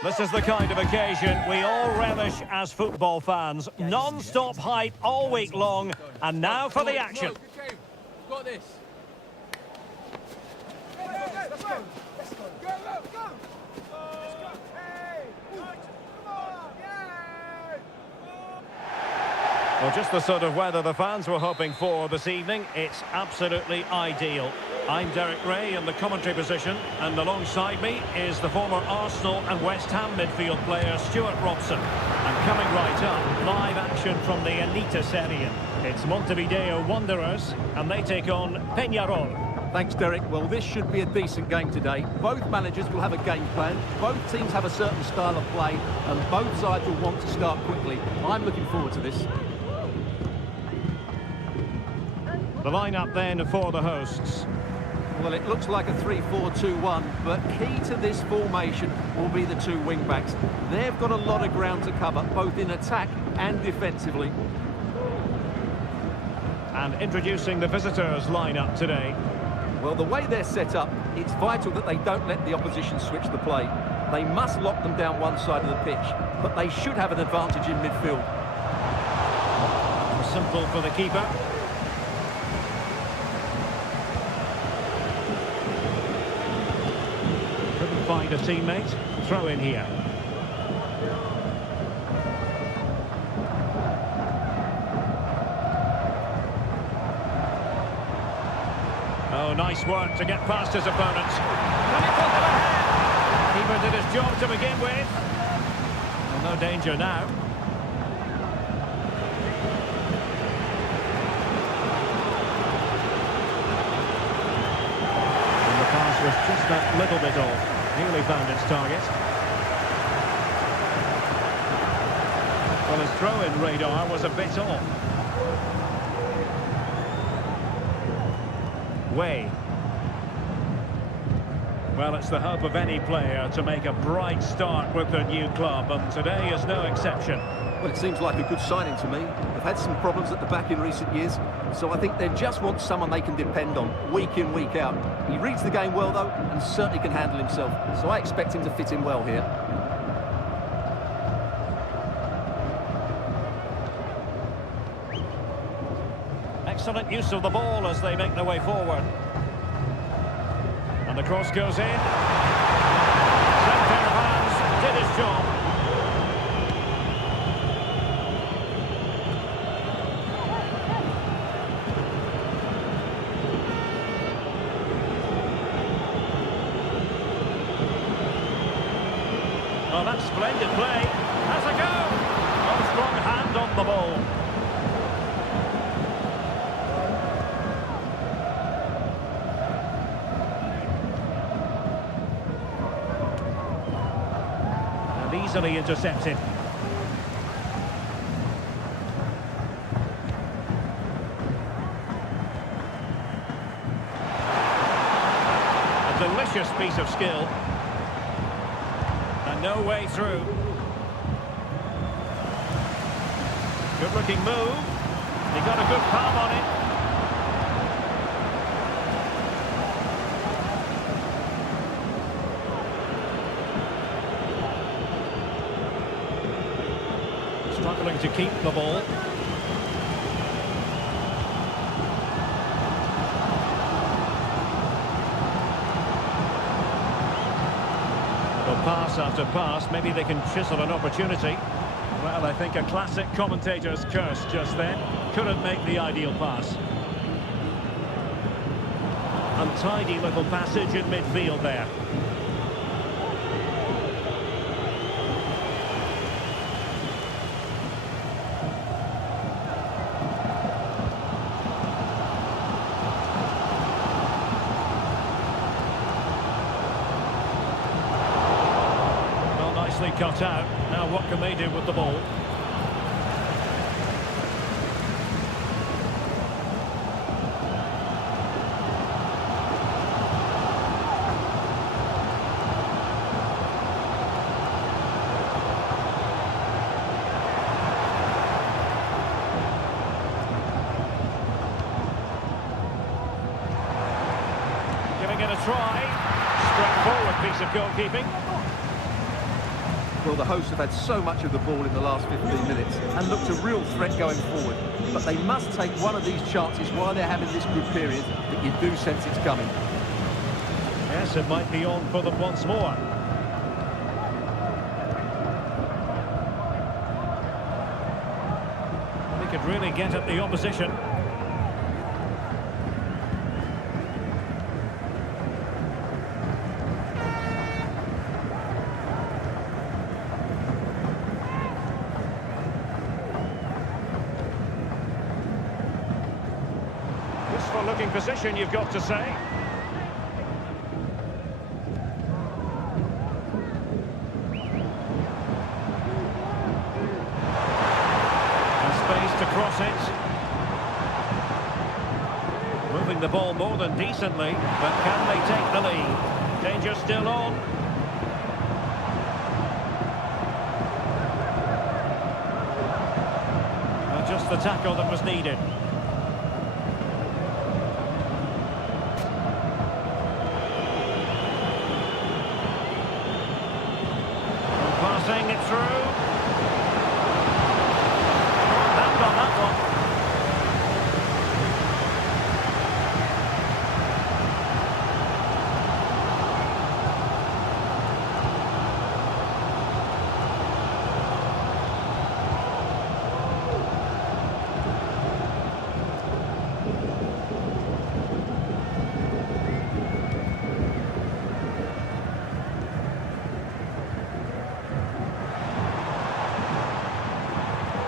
This is the kind of occasion we all relish as football fans. Non-stop hype all week long, and now for the action. Got this. Well, just the sort of weather the fans were hoping for this evening. It's absolutely ideal. I'm Derek Ray in the commentary position, and alongside me is the former Arsenal and West Ham midfield player Stuart Robson. And coming right up, live action from the Elite Serie. It's Montevideo Wanderers, and they take on Peñarol. Thanks, Derek. Well, this should be a decent game today. Both managers will have a game plan. Both teams have a certain style of play, and both sides will want to start quickly. I'm looking forward to this. The lineup then for the hosts. Well, it looks like a 3-4-2-1, but key to this formation will be the two wing-backs. They've got a lot of ground to cover, both in attack and defensively. And introducing the visitors' lineup today. Well, the way they're set up, it's vital that they don't let the opposition switch the play. They must lock them down one side of the pitch, but they should have an advantage in midfield. Simple for the keeper. Couldn't find a teammate. Throw in here. Oh, nice work to get past his opponent. And he put them ahead. Keeper did his job to begin with. Well, no danger now. And the pass was just that little bit off. Nearly found its target. Well, his throw-in radar was a bit off. Way. Well, it's the hope of any player to make a bright start with their new club, and today is no exception. Well, it seems like a good signing to me. They've had some problems at the back in recent years, so I think they just want someone they can depend on, week in, week out. He reads the game well, though, and certainly can handle himself, so I expect him to fit in well here. Excellent use of the ball as they make their way forward. And the cross goes in. Same pair of hands did his job. Oh, that's splendid play. Has a go. Oh, strong hand on the ball. Easily intercepted. A delicious piece of skill. And no way through. Good looking move. He got a good palm on it. Struggling to keep the ball. Well, pass after pass, maybe they can chisel an opportunity. Well, I think a classic commentator's curse just then. Couldn't make the ideal pass. Untidy little passage in midfield there. Cut out. Now what can they do with the ball? Giving it a try. Straightforward piece of goalkeeping. Well, the hosts have had so much of the ball in the last 15 minutes and looked a real threat going forward. But they must take one of these chances while they're having this good period that you do sense it's coming. Yes, it might be on for them once more. They could really get at the opposition. Useful looking position, you've got to say. To cross it. Moving the ball more than decently, but can they take the lead? Danger still on. Just the tackle that was needed. Passing it through. On that one.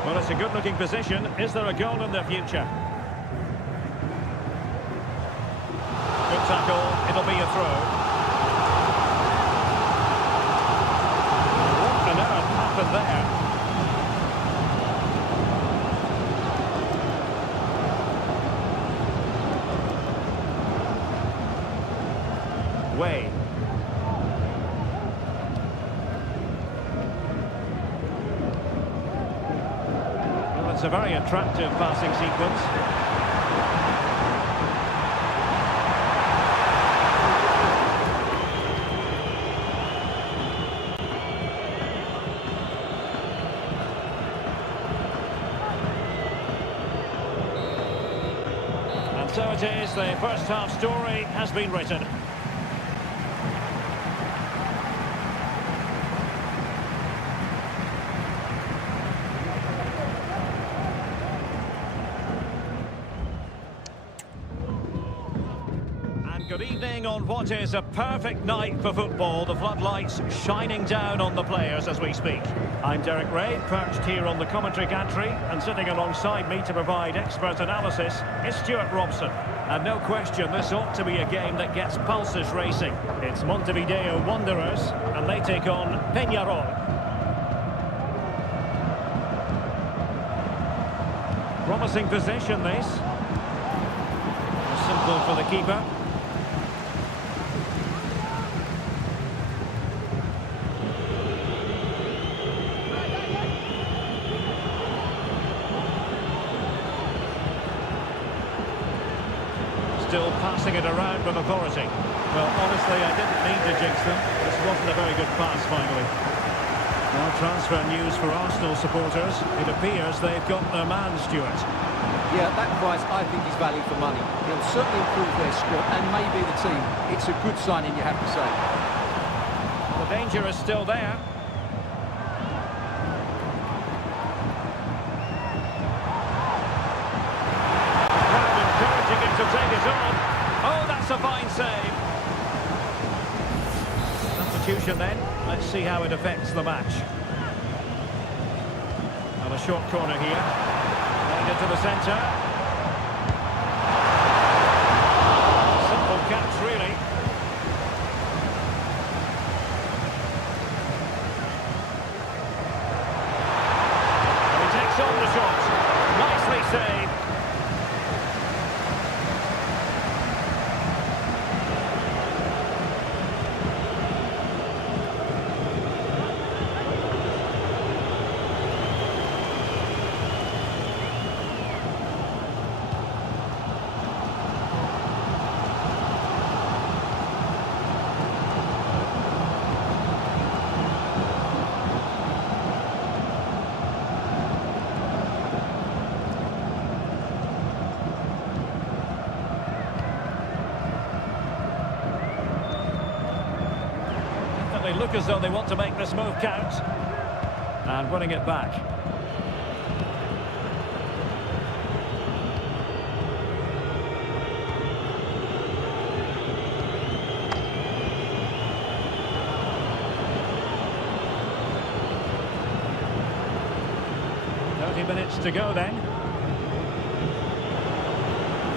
Well, it's a good-looking position. Is there a goal in the future? Good tackle. It'll be a throw. What on earth happened there? Way. It's a very attractive passing sequence. And so it is, the first half story has been written. Good evening on what is a perfect night for football. The floodlights shining down on the players as we speak. I'm Derek Ray, perched here on the commentary gantry, and sitting alongside me to provide expert analysis is Stuart Robson. And no question, this ought to be a game that gets pulses racing. It's Montevideo Wanderers, and they take on Peñarol. Promising possession, this. Simple for the keeper. Still passing it around with authority. Well, honestly, I didn't mean to jinx them. This wasn't a very good pass, finally. Now, transfer news for Arsenal supporters. It appears they've got their man, Stuart. Yeah, that price, I think, is value for money. He'll certainly improve their squad and maybe the team. It's a good signing, you have to say. The danger is still there. To take it on. Oh, that's a fine save. Substitution then. Let's see how it affects the match. And a short corner here. Played into the centre. Simple catch, really. And he takes on the shot. Nicely saved. They look as though they want to make this move count. And winning it back. Minutes to go then.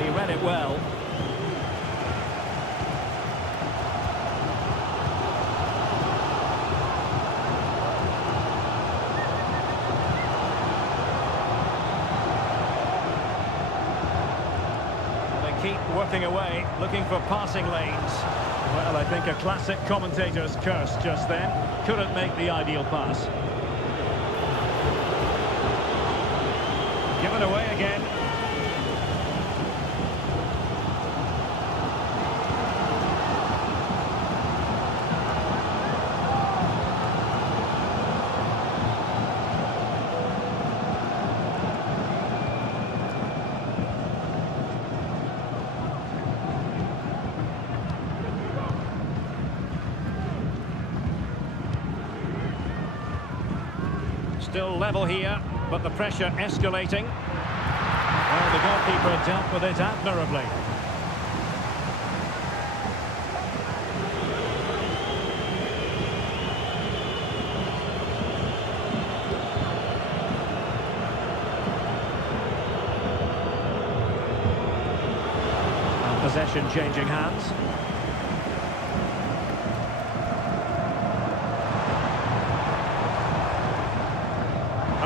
He read it well. They keep working away, looking for passing lanes. Well, I think a classic commentator's curse just then. Couldn't make the ideal pass. Given away again. Still level here, but the pressure escalating. Well, the goalkeeper dealt with it admirably. And possession changing hands.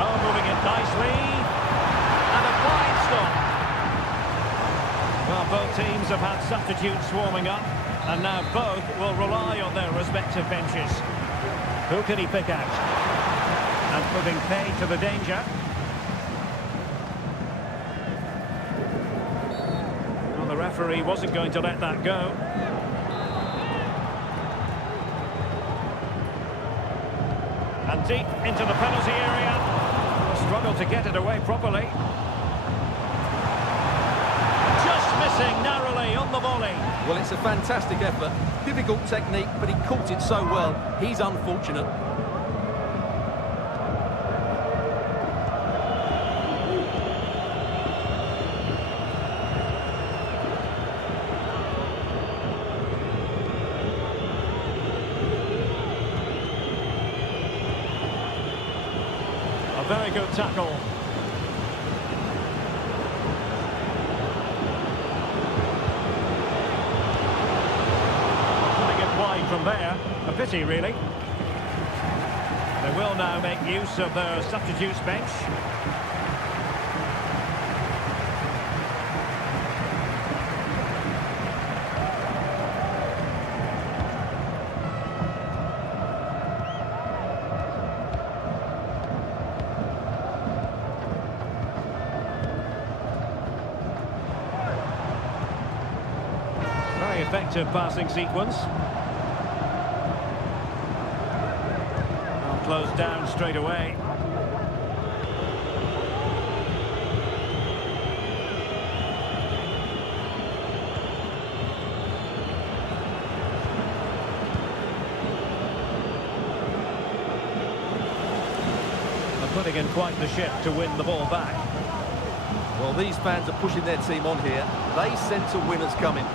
Oh, moving it nicely. Well, both teams have had substitutes swarming up, and now both will rely on their respective benches. Who can he pick out? And putting pay to the danger. Well, the referee wasn't going to let that go. And deep into the penalty area. Struggled to get it away properly. Missing narrowly on the volley. Well, it's a fantastic effort. Difficult technique, but he caught it so well. He's unfortunate. A very good tackle. From there, a pity really. They will now make use of their substitutes bench. Very effective passing sequence. Closed down straight away. They're putting in quite the shift to win the ball back. Well, these fans are pushing their team on here. They sense a winner's coming.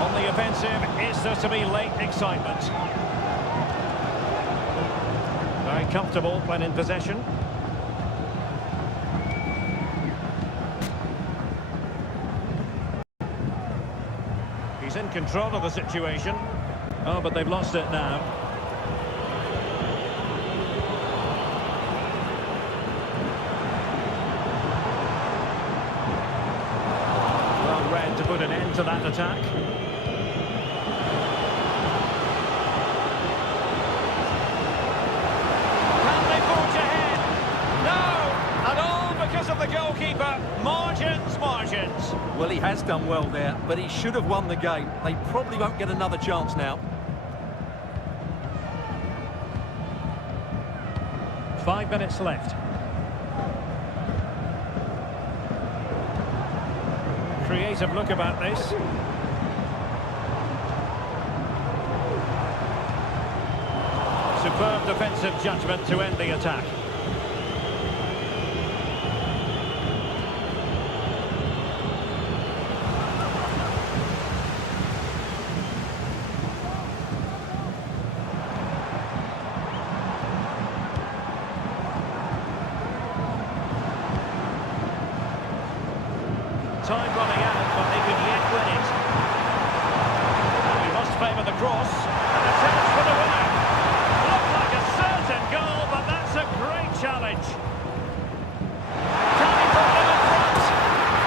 On the offensive, is there to be late excitement? Very comfortable when in possession. He's in control of the situation. Oh, but they've lost it now. Well read to put an end to that attack. Of the goalkeeper, margins. Well, he has done well there, but he should have won the game. They probably won't get another chance now. 5 minutes left. Creative look about this. Superb defensive judgment to end the attack. Time running out, but they could yet win it. And we must favour the cross. And a chance for the winner. Looked like a certain goal, but that's a great challenge. Can he put them in front?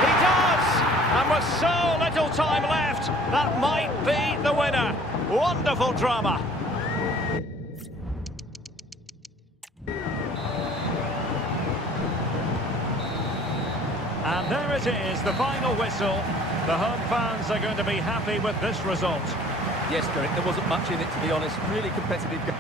He does! And with so little time left, that might be the winner. Wonderful drama. And there it is, the final whistle. The home fans are going to be happy with this result. Yes, Derek, there wasn't much in it, to be honest. Really competitive game.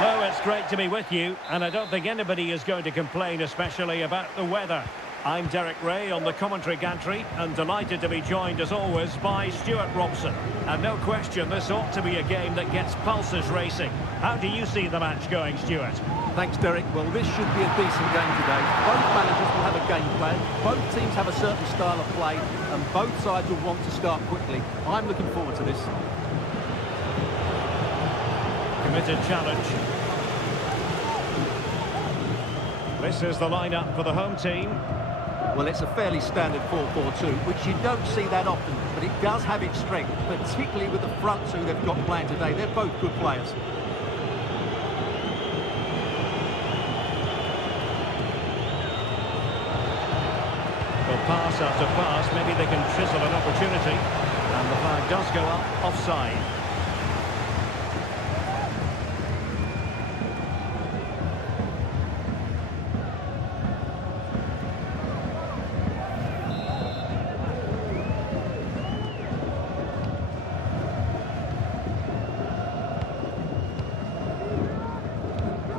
Hello, it's great to be with you, and I don't think anybody is going to complain, especially about the weather. I'm Derek Ray on the commentary gantry, and delighted to be joined, as always, by Stuart Robson. And no question, this ought to be a game that gets pulses racing. How do you see the match going, Stuart? Thanks, Derek. Well, this should be a decent game today. Both managers will have a game plan. Both teams have a certain style of play, and both sides will want to start quickly. I'm looking forward to this. Committed challenge. This is the lineup for the home team. Well, it's a fairly standard 4-4-2, which you don't see that often, but it does have its strength, particularly with the front two they've got playing today. They're both good players. Well, pass after pass, maybe they can chisel an opportunity. And the flag does go up, offside.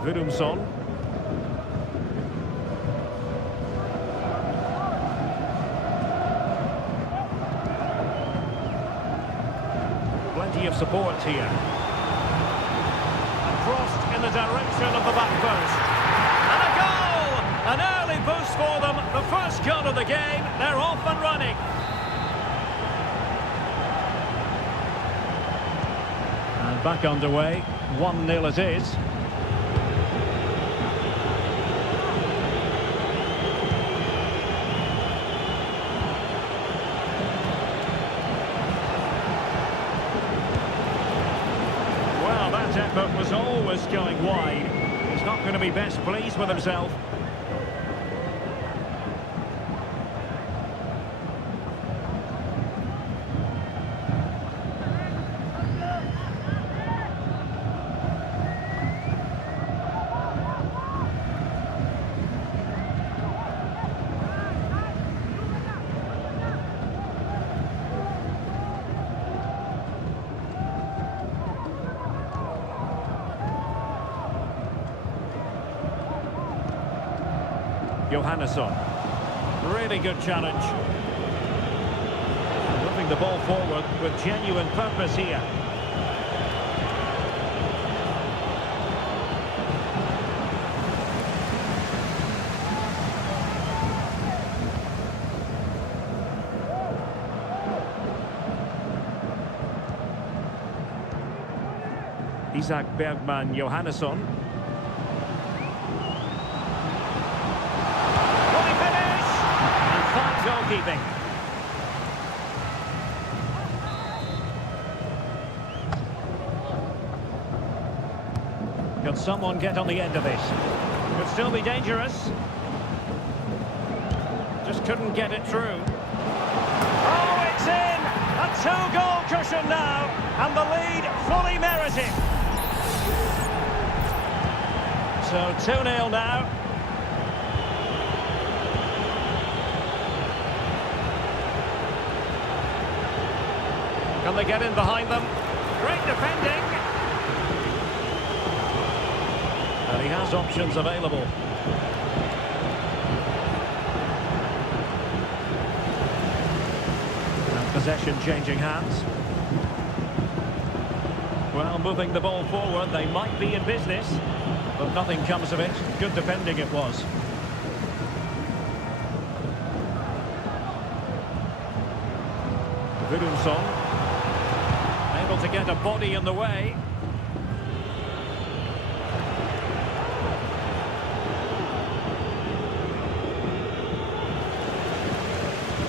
Gudmundsson. Plenty of support here. And crossed in the direction of the back post. And a goal! An early boost for them. The first goal of the game. They're off and running. And back underway. 1-0 it is. Effort was always going wide. He's not going to be best pleased with himself. Johannesson. Really good challenge. Moving the ball forward with genuine purpose here. Isaac Bergman Johannesson. Goalkeeping. Can someone get on the end of this? Could still be dangerous. Just couldn't get it through. Oh, it's in! A two-goal cushion now, and the lead fully merited. So 2-0 now. Can they get in behind them? Great defending. And he has options available. And possession changing hands. Well, moving the ball forward, they might be in business, but nothing comes of it. Good defending it was. Gudmundsson. To get a body in the way.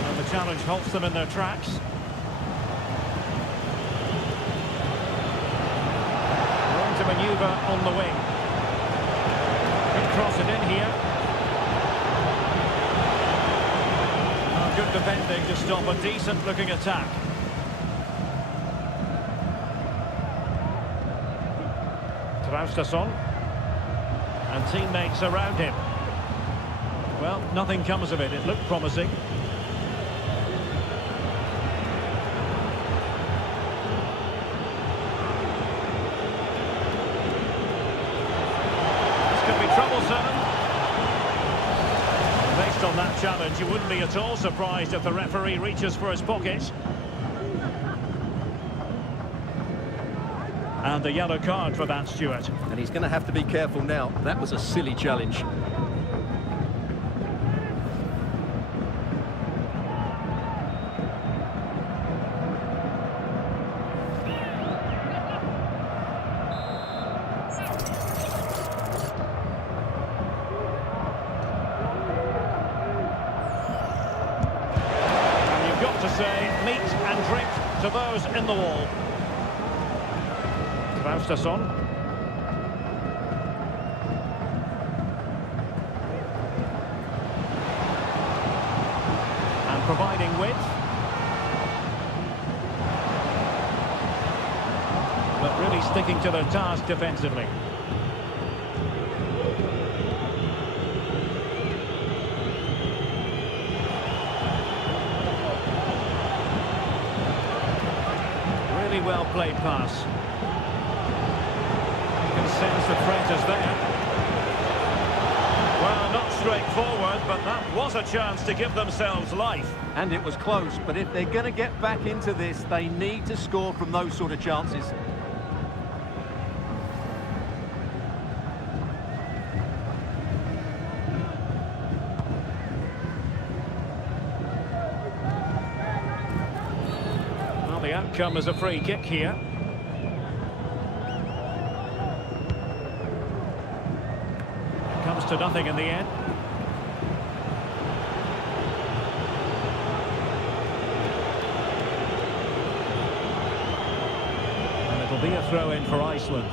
And the challenge halts them in their tracks. Room to manoeuvre on the wing. Could cross it in here. Oh, good defending to stop a decent looking attack. Traustason and teammates around him. Well, nothing comes of it. It looked promising. on that challenge. You wouldn't be at all surprised if the referee reaches for his pocket. And a yellow card for that, Stuart. And he's going to have to be careful now. That was a silly challenge. And you've got to say meat and drink to those in the wall. Traustason. And providing width. But really sticking to their task defensively. Really well played pass. Sense the threat is there. Well, not straightforward, but that was a chance to give themselves life. And it was close, but if they're going to get back into this, they need to score from those sort of chances. Well, the outcome is a free kick here. Comes to nothing in the end. And it'll be a throw-in for Iceland.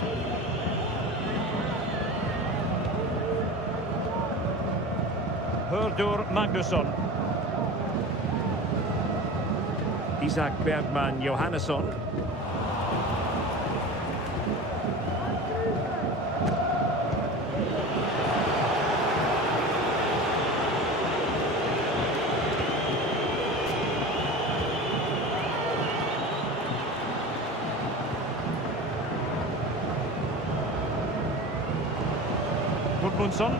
Hördur Magnusson. Isak Bergman Johannesson. Gudmundsson.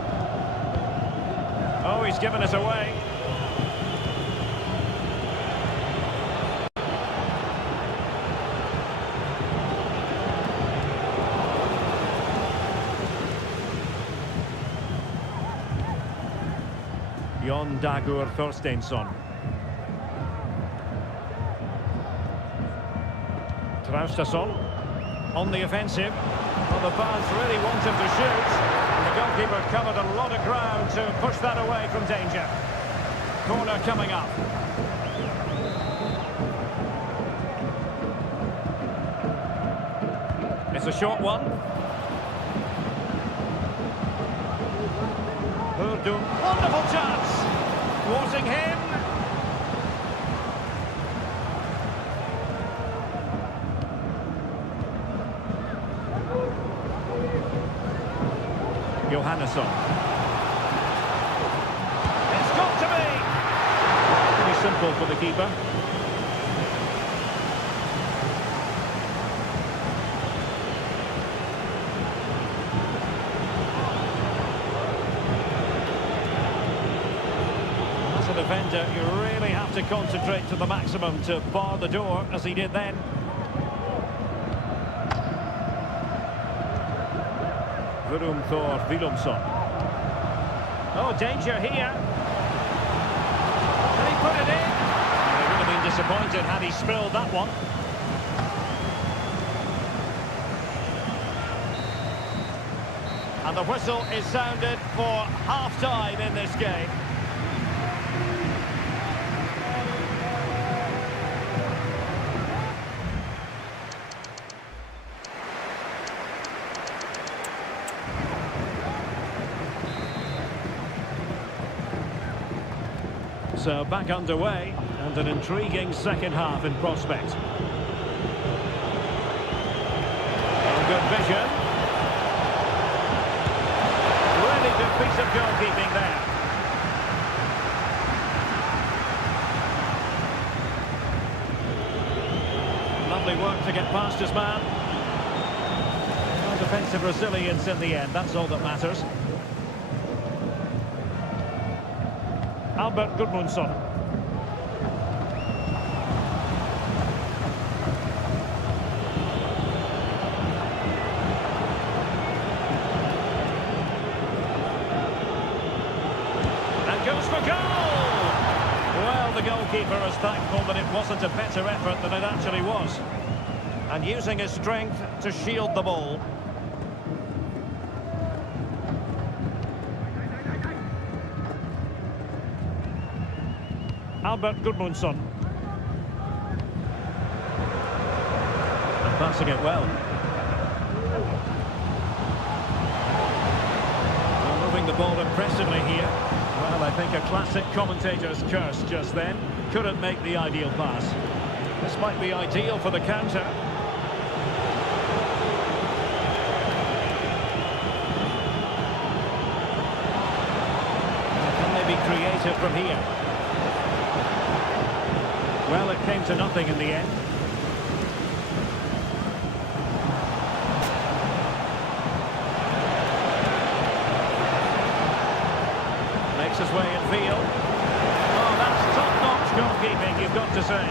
Oh, he's given us away. Jon Dagur Thorsteinsson. Traustason on the offensive. Well, the fans really want him to shoot. The goalkeeper covered a lot of ground to push that away from danger. Corner coming up. It's a short one. Hurdum, wonderful chance. Thwarting him. Johannesson. It's got to be! Pretty simple for the keeper. As a defender, you really have to concentrate to the maximum to bar the door, as he did then. Vurum Thor Willumsson. Oh, danger here. Can he put it in? They would have been disappointed had he spilled that one. And the whistle is sounded for half-time in this game. So back underway, and an intriguing second half in prospect. Oh, good vision. Really good piece of goalkeeping there. Lovely work to get past his man. Well, defensive resilience in the end, that's all that matters. Albert Gudmundsson. And goes for goal! Well, the goalkeeper is thankful that it wasn't a better effort than it actually was. And using his strength to shield the ball. Albert Gudmundsson. And passing it well. Well, moving the ball impressively here. Well, I think a classic commentator's curse just then. Couldn't make the ideal pass. This might be ideal for the counter. Can they be creative from here? Well, it came to nothing in the end. Makes his way in field. Oh, that's top-notch goalkeeping, you've got to say.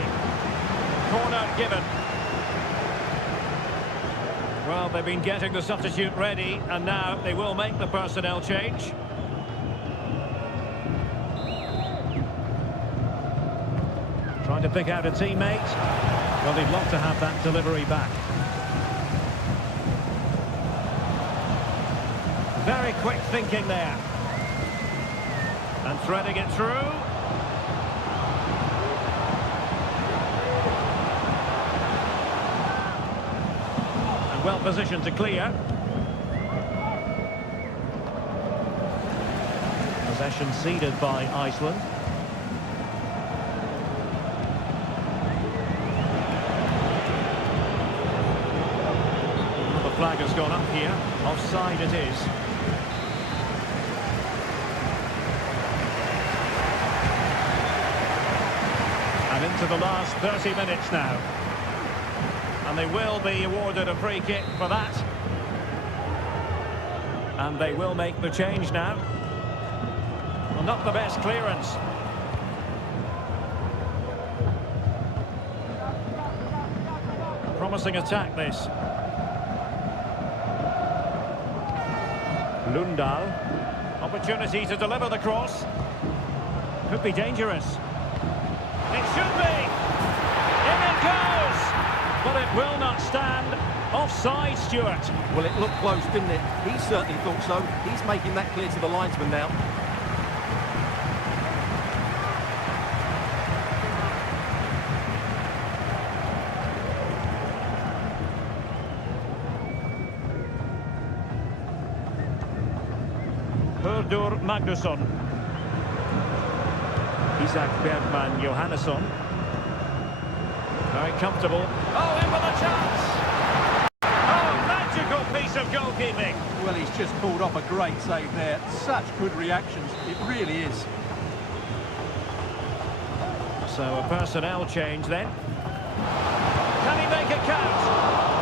Corner given. Well, they've been getting the substitute ready, and now they will make the personnel change. Trying to pick out a teammate. Well, they'd love to have that delivery back. Very quick thinking there. And threading it through. And well positioned to clear. Possession ceded by Iceland. Flag has gone up here. Offside it is. And into the last 30 minutes now. And they will be awarded a free kick for that. And they will make the change now. Well, not the best clearance. Promising attack, this. Lundahl. Opportunity to deliver the cross. Could be dangerous. It should be. In it goes. But it will not stand. Offside, Stuart. Well, it looked close, didn't it? He certainly thought so. He's making that clear to the linesman now. Hördur Magnusson. Isak Bergman Johannesson. Very comfortable. Oh, in with a chance! Oh, magical piece of goalkeeping. Well, he's just pulled off a great save there. Such good reactions. It really is. So a personnel change then. Can he make it count?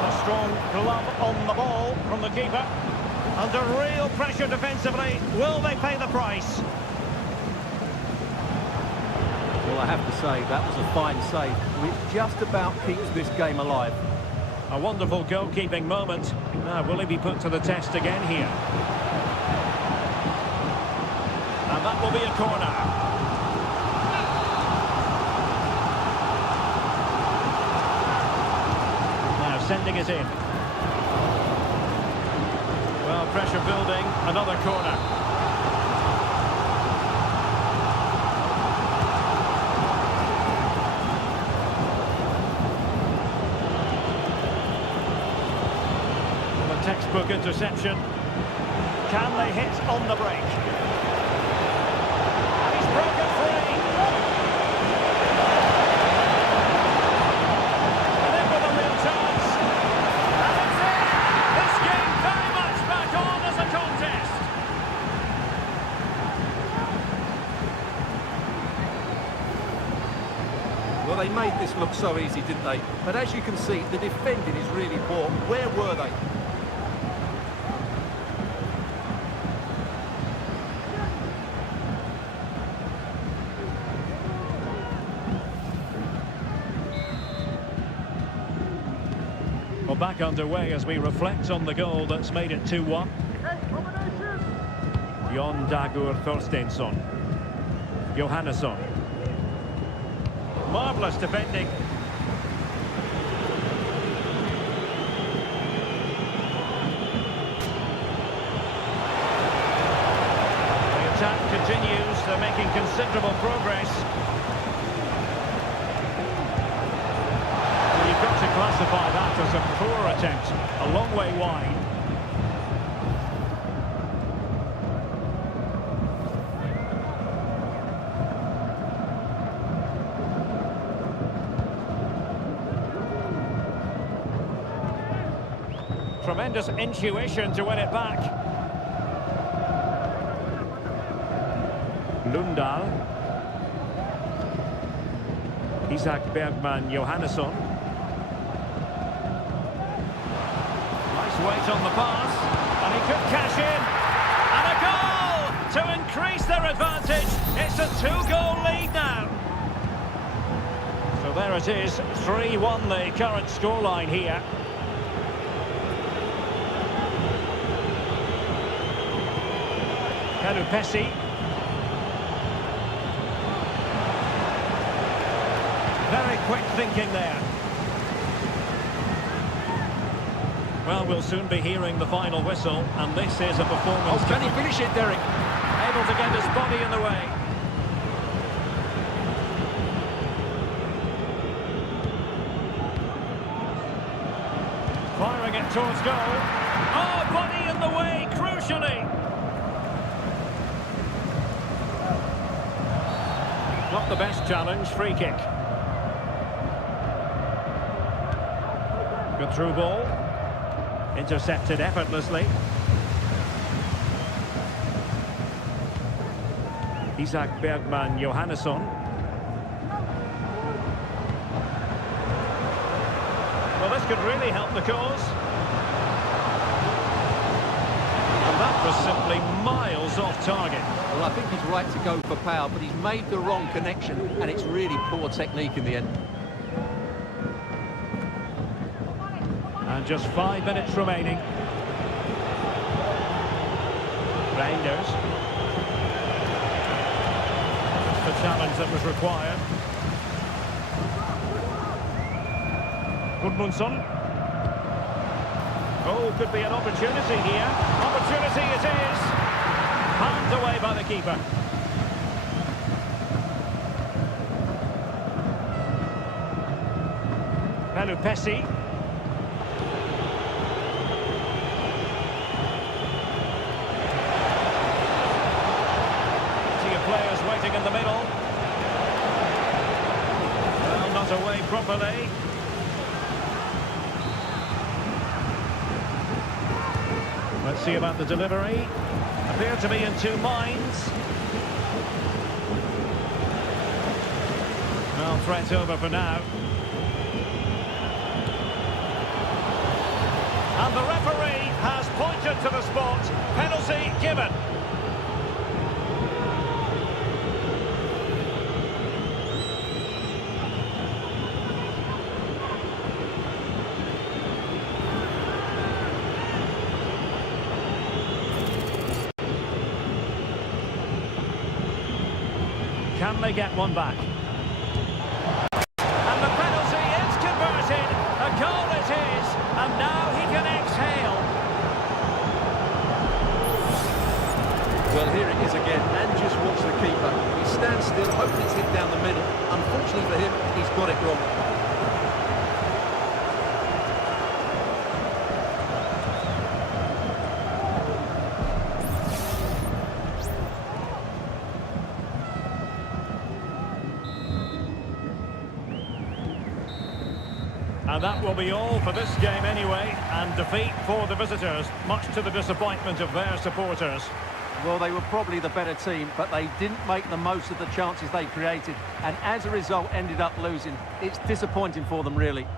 A strong glove on the ball from the keeper. Under real pressure defensively. Will they pay the price? Well, I have to say, that was a fine save, which just about keeps this game alive. A wonderful goalkeeping moment. Now, will he be put to the test again here? And that will be a corner. Now, sending it in. Well, pressure building, another corner. Well, a textbook interception. Can they hit on the break? He's broken free. And in with a real chance. And it's in. This game very much back on as a contest. Well, they made this look so easy, didn't they? But as you can see, the defending is really poor. Where were they? back underway as we reflect on the goal that's made it 2-1. Jon Dagur Thorsteinsson. Johannesson. Marvellous defending. The attack continues. They're making considerable progress. Well, you've got to classify that as a poor attempt. A long way wide. Tremendous intuition to win it back. Lundahl. Isak Bergman Johannesson. Nice weight on the pass. And he could cash in. And a goal to increase their advantage. It's a 2-goal lead now. So there it is. 3-1 the current scoreline here. Pelupessy. Very quick thinking there. Well, we'll soon be hearing the final whistle, and this is a performance... Oh, can he finish it, Derek? Able to get his body in the way. Firing it towards goal. Oh, body in the way, crucially. Not the best challenge, free kick. Good through ball. Intercepted effortlessly. Isak Bergman Johannesson. Well, this could really help the cause. And that was simply miles off target. Well, I think he's right to go for power, but he's made the wrong connection, and it's really poor technique in the end. And just 5 minutes remaining. Reinders. The challenge that was required. Gudmundsson. Oh, could be an opportunity here. Opportunity it is. Palmed away by the keeper. Pelupessy. Players waiting in the middle. Well, not away properly. Let's see about the delivery. Appear to be in two minds. Well, threat over for now. And the referee has pointed to the spot. Penalty given. Can they get one back? And the penalty is converted. A goal it is. And now he can exhale. Well, here it is again. And just watch the keeper. He stands still, hoping it's hit down the middle. Unfortunately for him, he's got it wrong. And that will be all for this game anyway, and defeat for the visitors, much to the disappointment of their supporters. Well, they were probably the better team, but they didn't make the most of the chances they created, and as a result ended up losing. It's disappointing for them, really.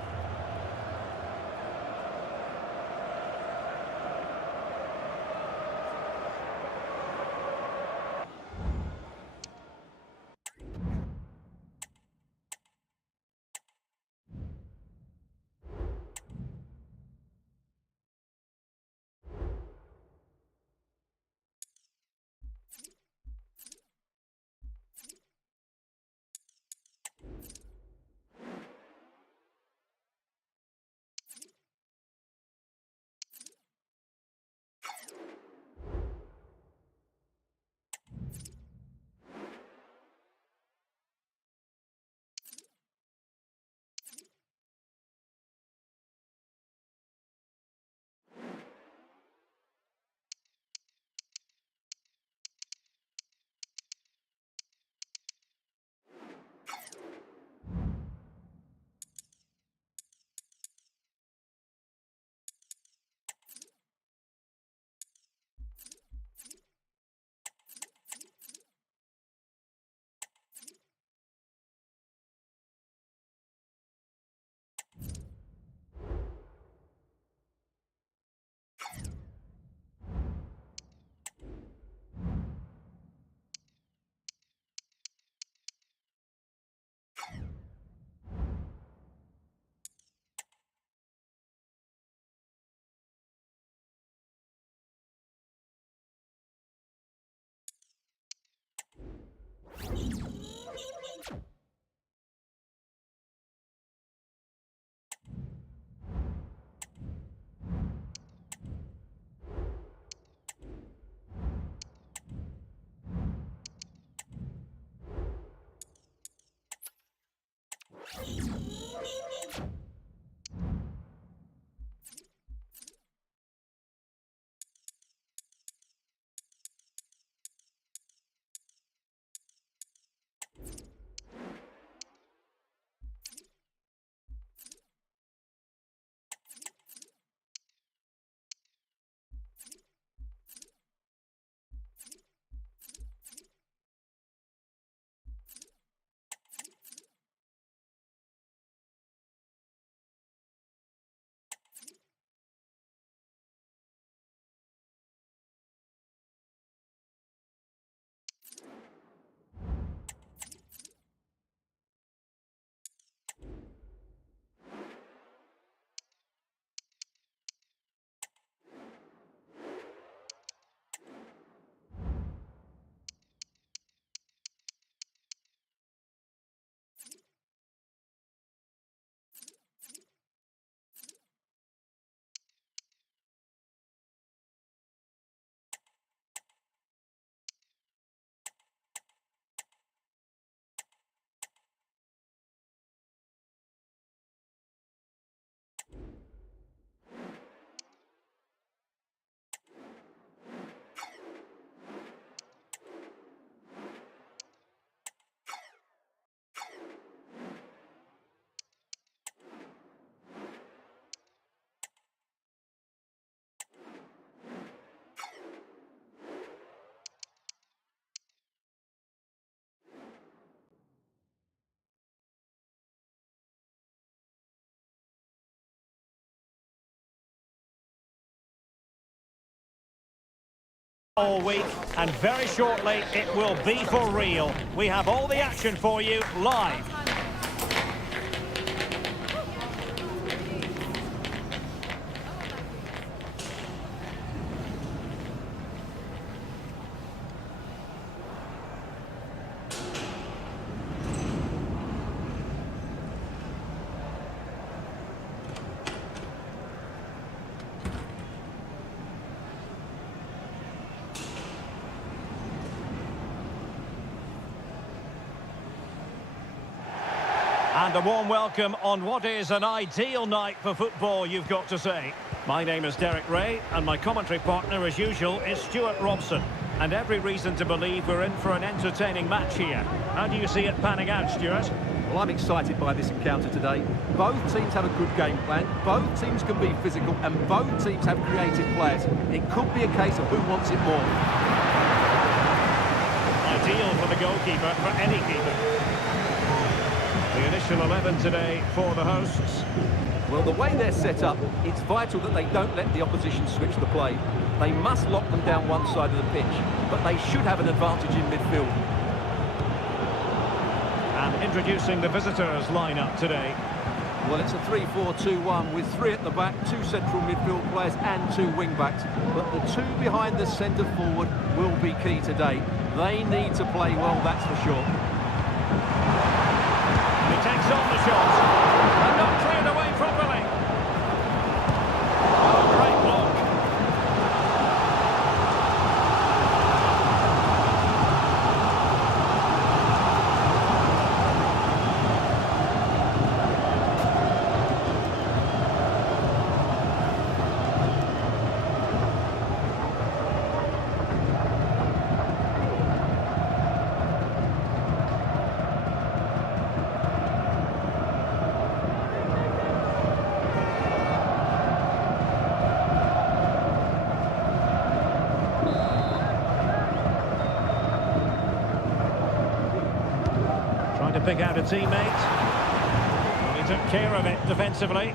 all week, and very shortly it will be for real. We have all the action for you live. And a warm welcome on what is an ideal night for football, you've got to say. My name is Derek Ray, and my commentary partner, as usual, is Stuart Robson. And every reason to believe we're in for an entertaining match here. How do you see it panning out, Stuart? Well, I'm excited by this encounter today. Both teams have a good game plan, both teams can be physical, and both teams have creative players. It could be a case of who wants it more. Ideal for the goalkeeper, for any keeper. The initial 11 today for the hosts. Well, the way they're set up, it's vital that they don't let the opposition switch the play. They must lock them down one side of the pitch, but they should have an advantage in midfield. And introducing the visitors' lineup today. Well, it's a 3-4-2-1 with 3 at the back, 2 central midfield players and 2 wing-backs. But the 2 behind the centre forward will be key today. They need to play well, that's for sure. He takes on the shot. And not cleared away properly. Oh, great block. To pick out a teammate. Well, he took care of it defensively.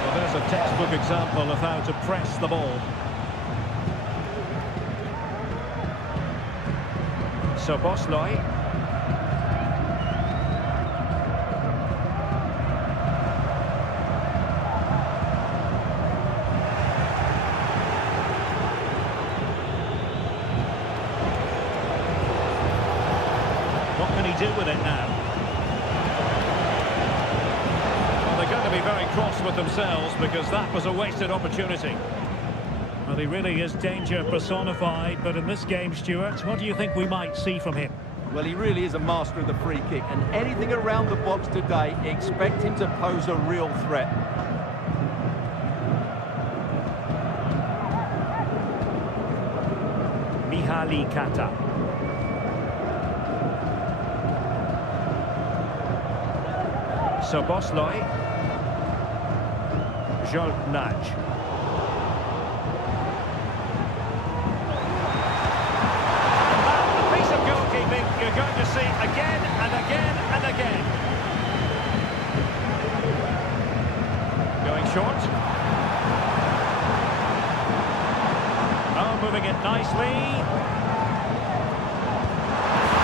Well, there's a textbook example of how to press the ball. Szoboszlai. What can he do with it now? Well, they're going to be very cross with themselves because that was a wasted opportunity. Well, he really is danger personified, but in this game, Stuart, what do you think we might see from him? Well, he really is a master of the free kick, and anything around the box today, expect him to pose a real threat. Mihaly Kata. Szoboszlai. Żołnierz. A piece of goalkeeping you're going to see again and again and again. Going short. Oh, moving it nicely.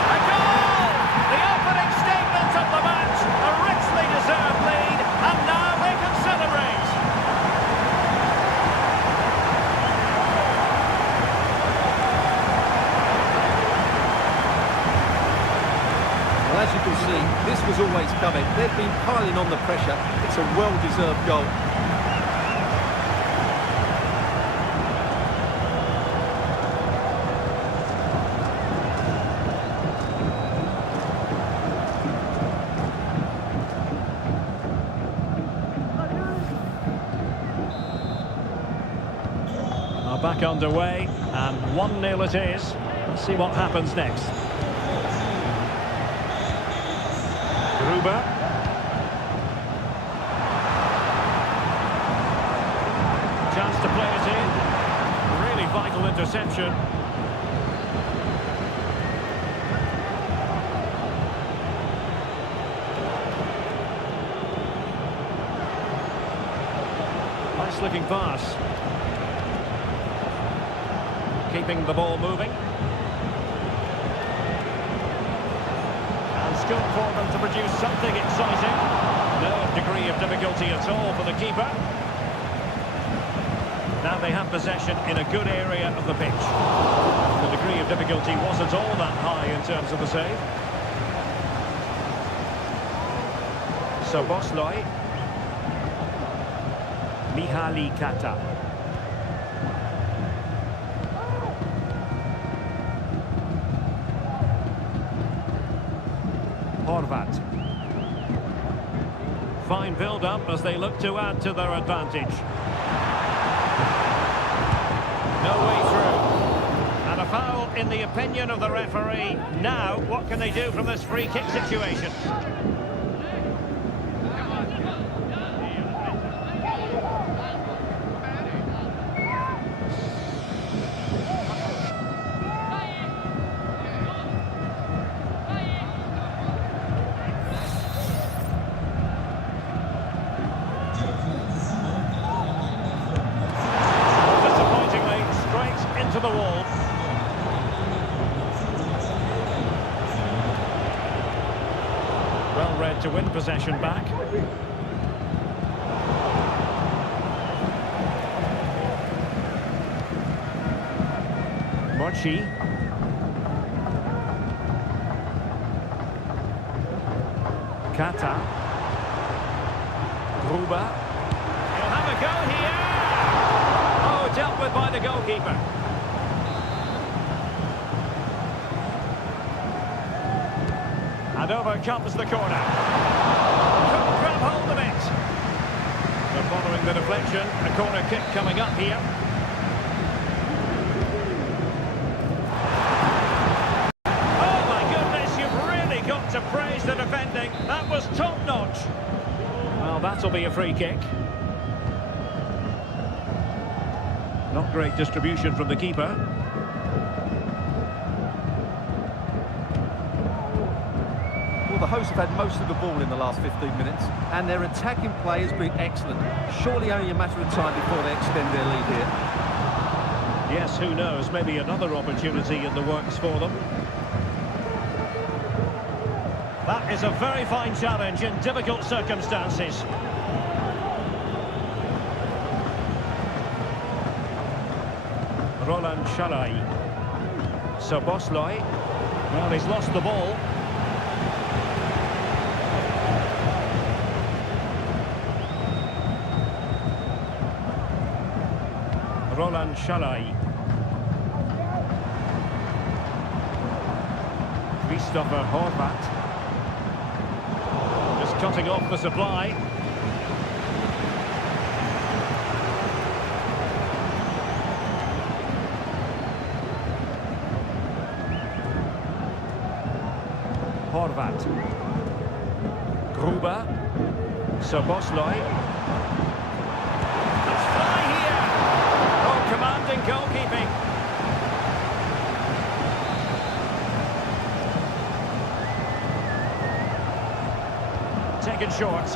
A goal! The opening statement of the match. A richly deserved lead, and now they can celebrate. Well, as you can see, this was always coming. They've been piling on the pressure. It's a well-deserved goal. Back underway, and 1-0 it is. Let's see what happens next. Gruber. Chance to play it in. Really vital interception. Nice looking pass. Keeping the ball moving. And scope for them to produce something exciting. No degree of difficulty at all for the keeper. Now they have possession in a good area of the pitch. The degree of difficulty wasn't all that high in terms of the save. So Bosloi. Mihaly Kata. Horvat. Fine build-up as they look to add to their advantage. No way through. And a foul in the opinion of the referee. Now, what can they do from this free kick situation? To the wall. Well read to win possession back. Mochi. Kata. Gruber. He'll have a go here. Oh, dealt with by the goalkeeper. And over comes the corner. Couldn't grab hold of it. So following the deflection, a corner kick coming up here. Oh my goodness, you've really got to praise the defending. That was top-notch. Well, that'll be a free kick. Not great distribution from the keeper. The hosts have had most of the ball in the last 15 minutes, and their attacking play has been excellent. Surely only a matter of time before they extend their lead here. Yes, who knows, maybe another opportunity in the works for them. That is a very fine challenge in difficult circumstances. Roland Shalai. So Bosloi, well, he's lost the ball. Roland Shalai. Christopher Horvat. Just cutting off the supply. Horvat. Gruber. Szoboszlai. Let's fly here. Oh, commanding goalkeeping. Taken short.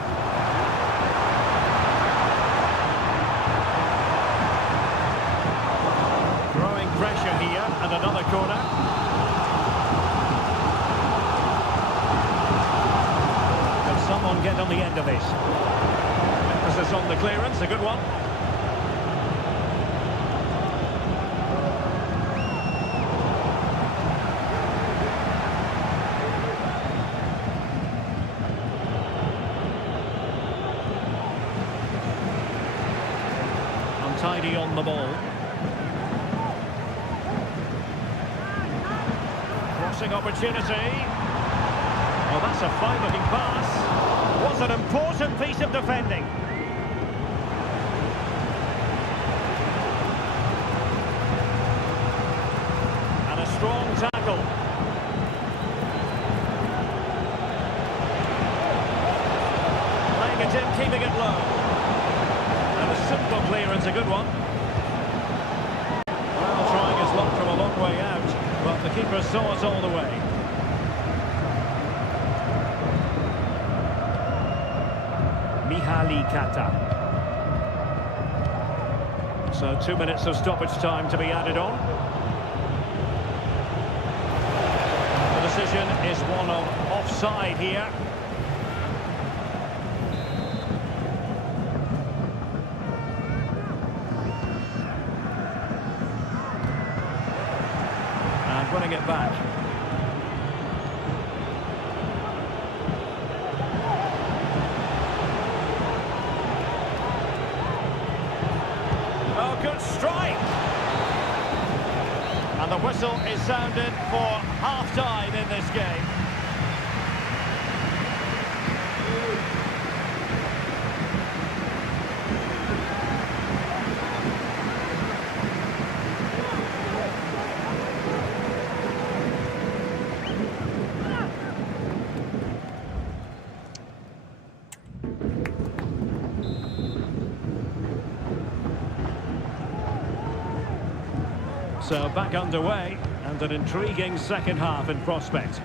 Growing pressure here, and another corner. Someone get on the end of this. Emphasis on the clearance, a good one. Untidy on the ball. Crossing opportunity. Well, that's a fine-looking pass. Was an important piece of defending. And a strong tackle. Playing it in, keeping it low. And a simple clearance, a good one. Well, trying his luck from a long way out, but the keeper saw it all the way. Mihaly Kata. So 2 minutes of stoppage time to be added on. The decision is one of offside here. And winning it back. Oh, good strike! And the whistle is sounded for half-time in this game. So back underway, and an intriguing second half in prospect.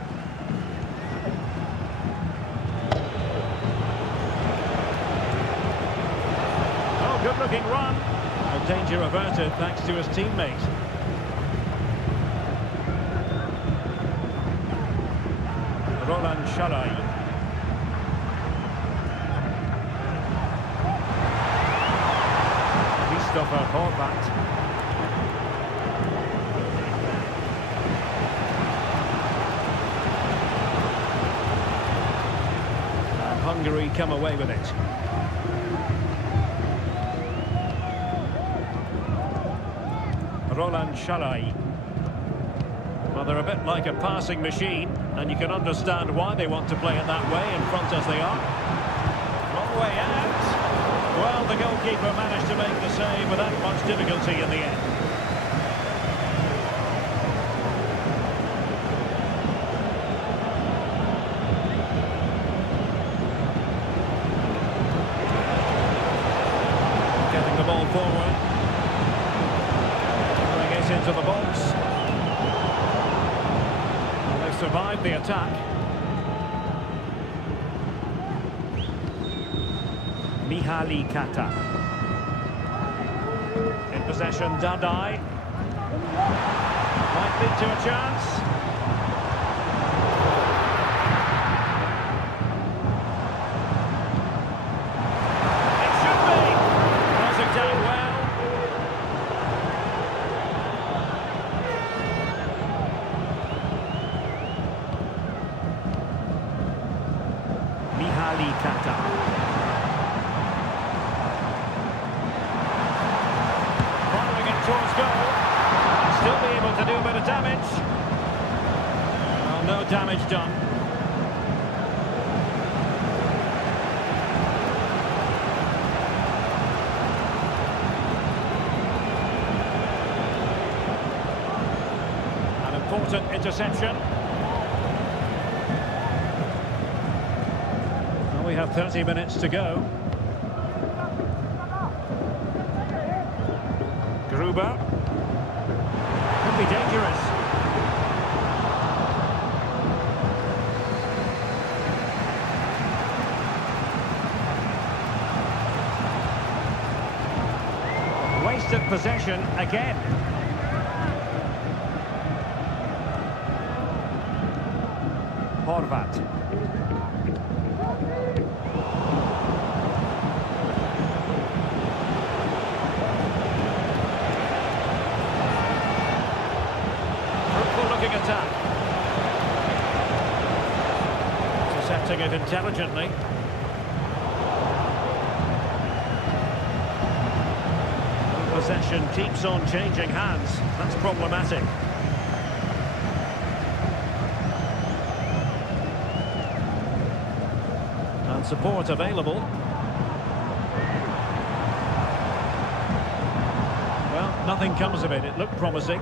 Oh, good-looking run. And danger averted thanks to his teammate. Roland Charay. Christopher Horvath. Hungary come away with it. Roland Charay. Well, they're a bit like a passing machine, and you can understand why they want to play it that way in front as they are. Long way out. Well, the goalkeeper managed to make the save without much difficulty in the end. Forward. Bring it into the box. Well, they've survived the attack. Mihaly Kata. In possession, Dadai. Might lead to a chance. Mihaly Kata. Following it towards goal. Still be able to do a bit of damage. Well, no damage done. An important interception. We have 30 minutes to go. Gruber. Could be dangerous. Wasted possession again. Horvath. Attack. Intercepting it intelligently. Possession keeps on changing hands. That's problematic. And support available. Well, nothing comes of it. It looked promising.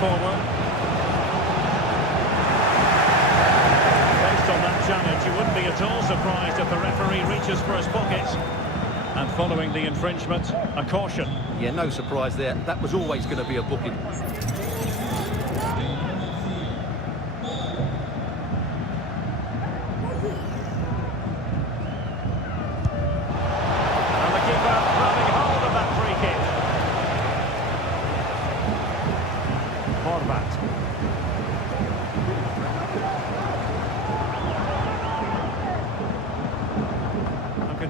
Forward. Based on that challenge, you wouldn't be at all surprised if the referee reaches for his pocket. And following the infringement, a caution. Yeah, no surprise there. That was always going to be a booking.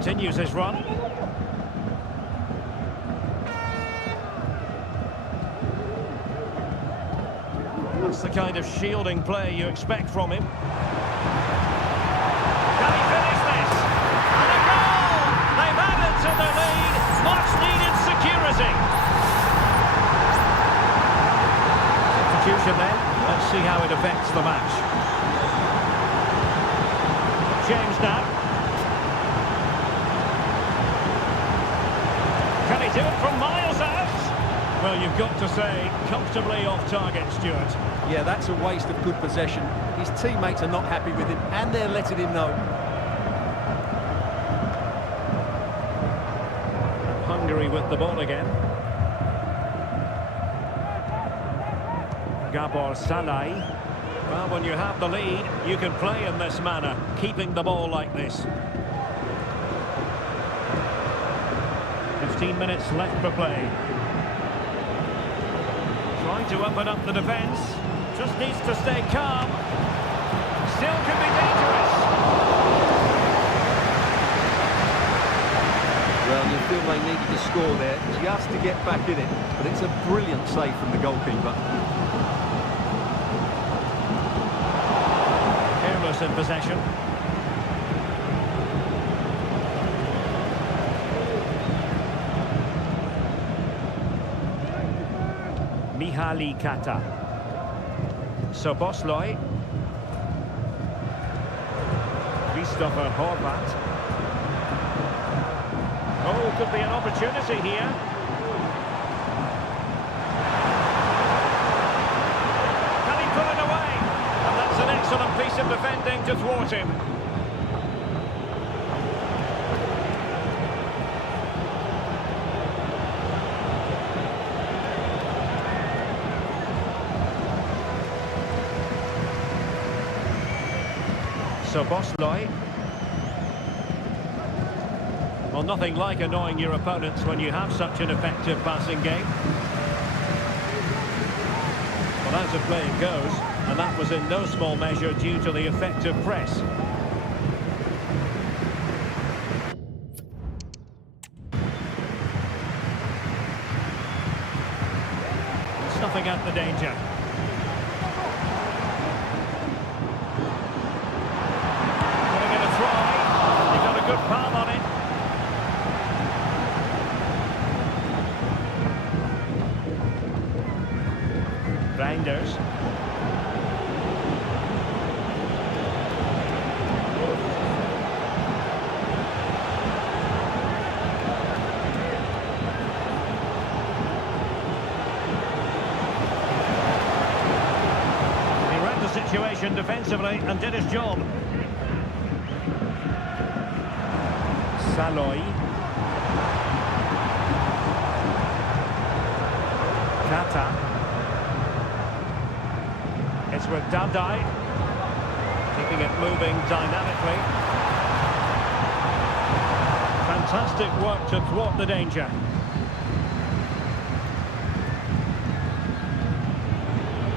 continues his run. That's the kind of shielding play you expect from him. Can he finish this? And a goal! They've added to their lead. Much needed security. Substitution then. Let's see how it affects the match. James now. Can he do it from miles out? Well, you've got to say, comfortably off target, Stuart. Yeah, that's a waste of good possession. His teammates are not happy with him, and they're letting him know. Hungary with the ball again. Gabor Salai. Well, when you have the lead, you can play in this manner, keeping the ball like this. 15 minutes left for play. Trying to open up the defence. Just needs to stay calm. Still can be dangerous. Well, you feel they needed to score there just to get back in it. But it's a brilliant save from the goalkeeper. Careless in possession. Mihaly Kata. Szoboszlai. Kristoffer Horvat. Oh, could be an opportunity here. Can he put it away? And that's an excellent piece of defending to thwart him. Szoboszlai. Well, nothing like annoying your opponents when you have such an effective passing game. Well, out of play it goes, and that was in no small measure due to the effective press. Snuffing out the danger. Good palm on it. Reinders. He read the situation defensively and did his job. Saloi. Kata. It's with Dadai. Keeping it moving dynamically. Fantastic work to thwart the danger.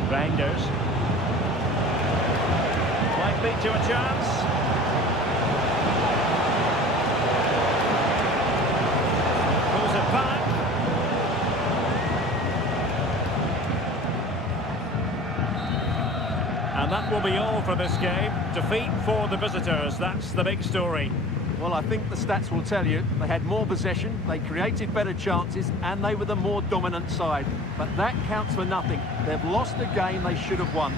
Reinders. Might lead to a chance. Back. And that will be all for this game. Defeat for the visitors, that's the big story. Well, I think the stats will tell you they had more possession, they created better chances, and they were the more dominant side. But that counts for nothing. They've lost a game they should have won.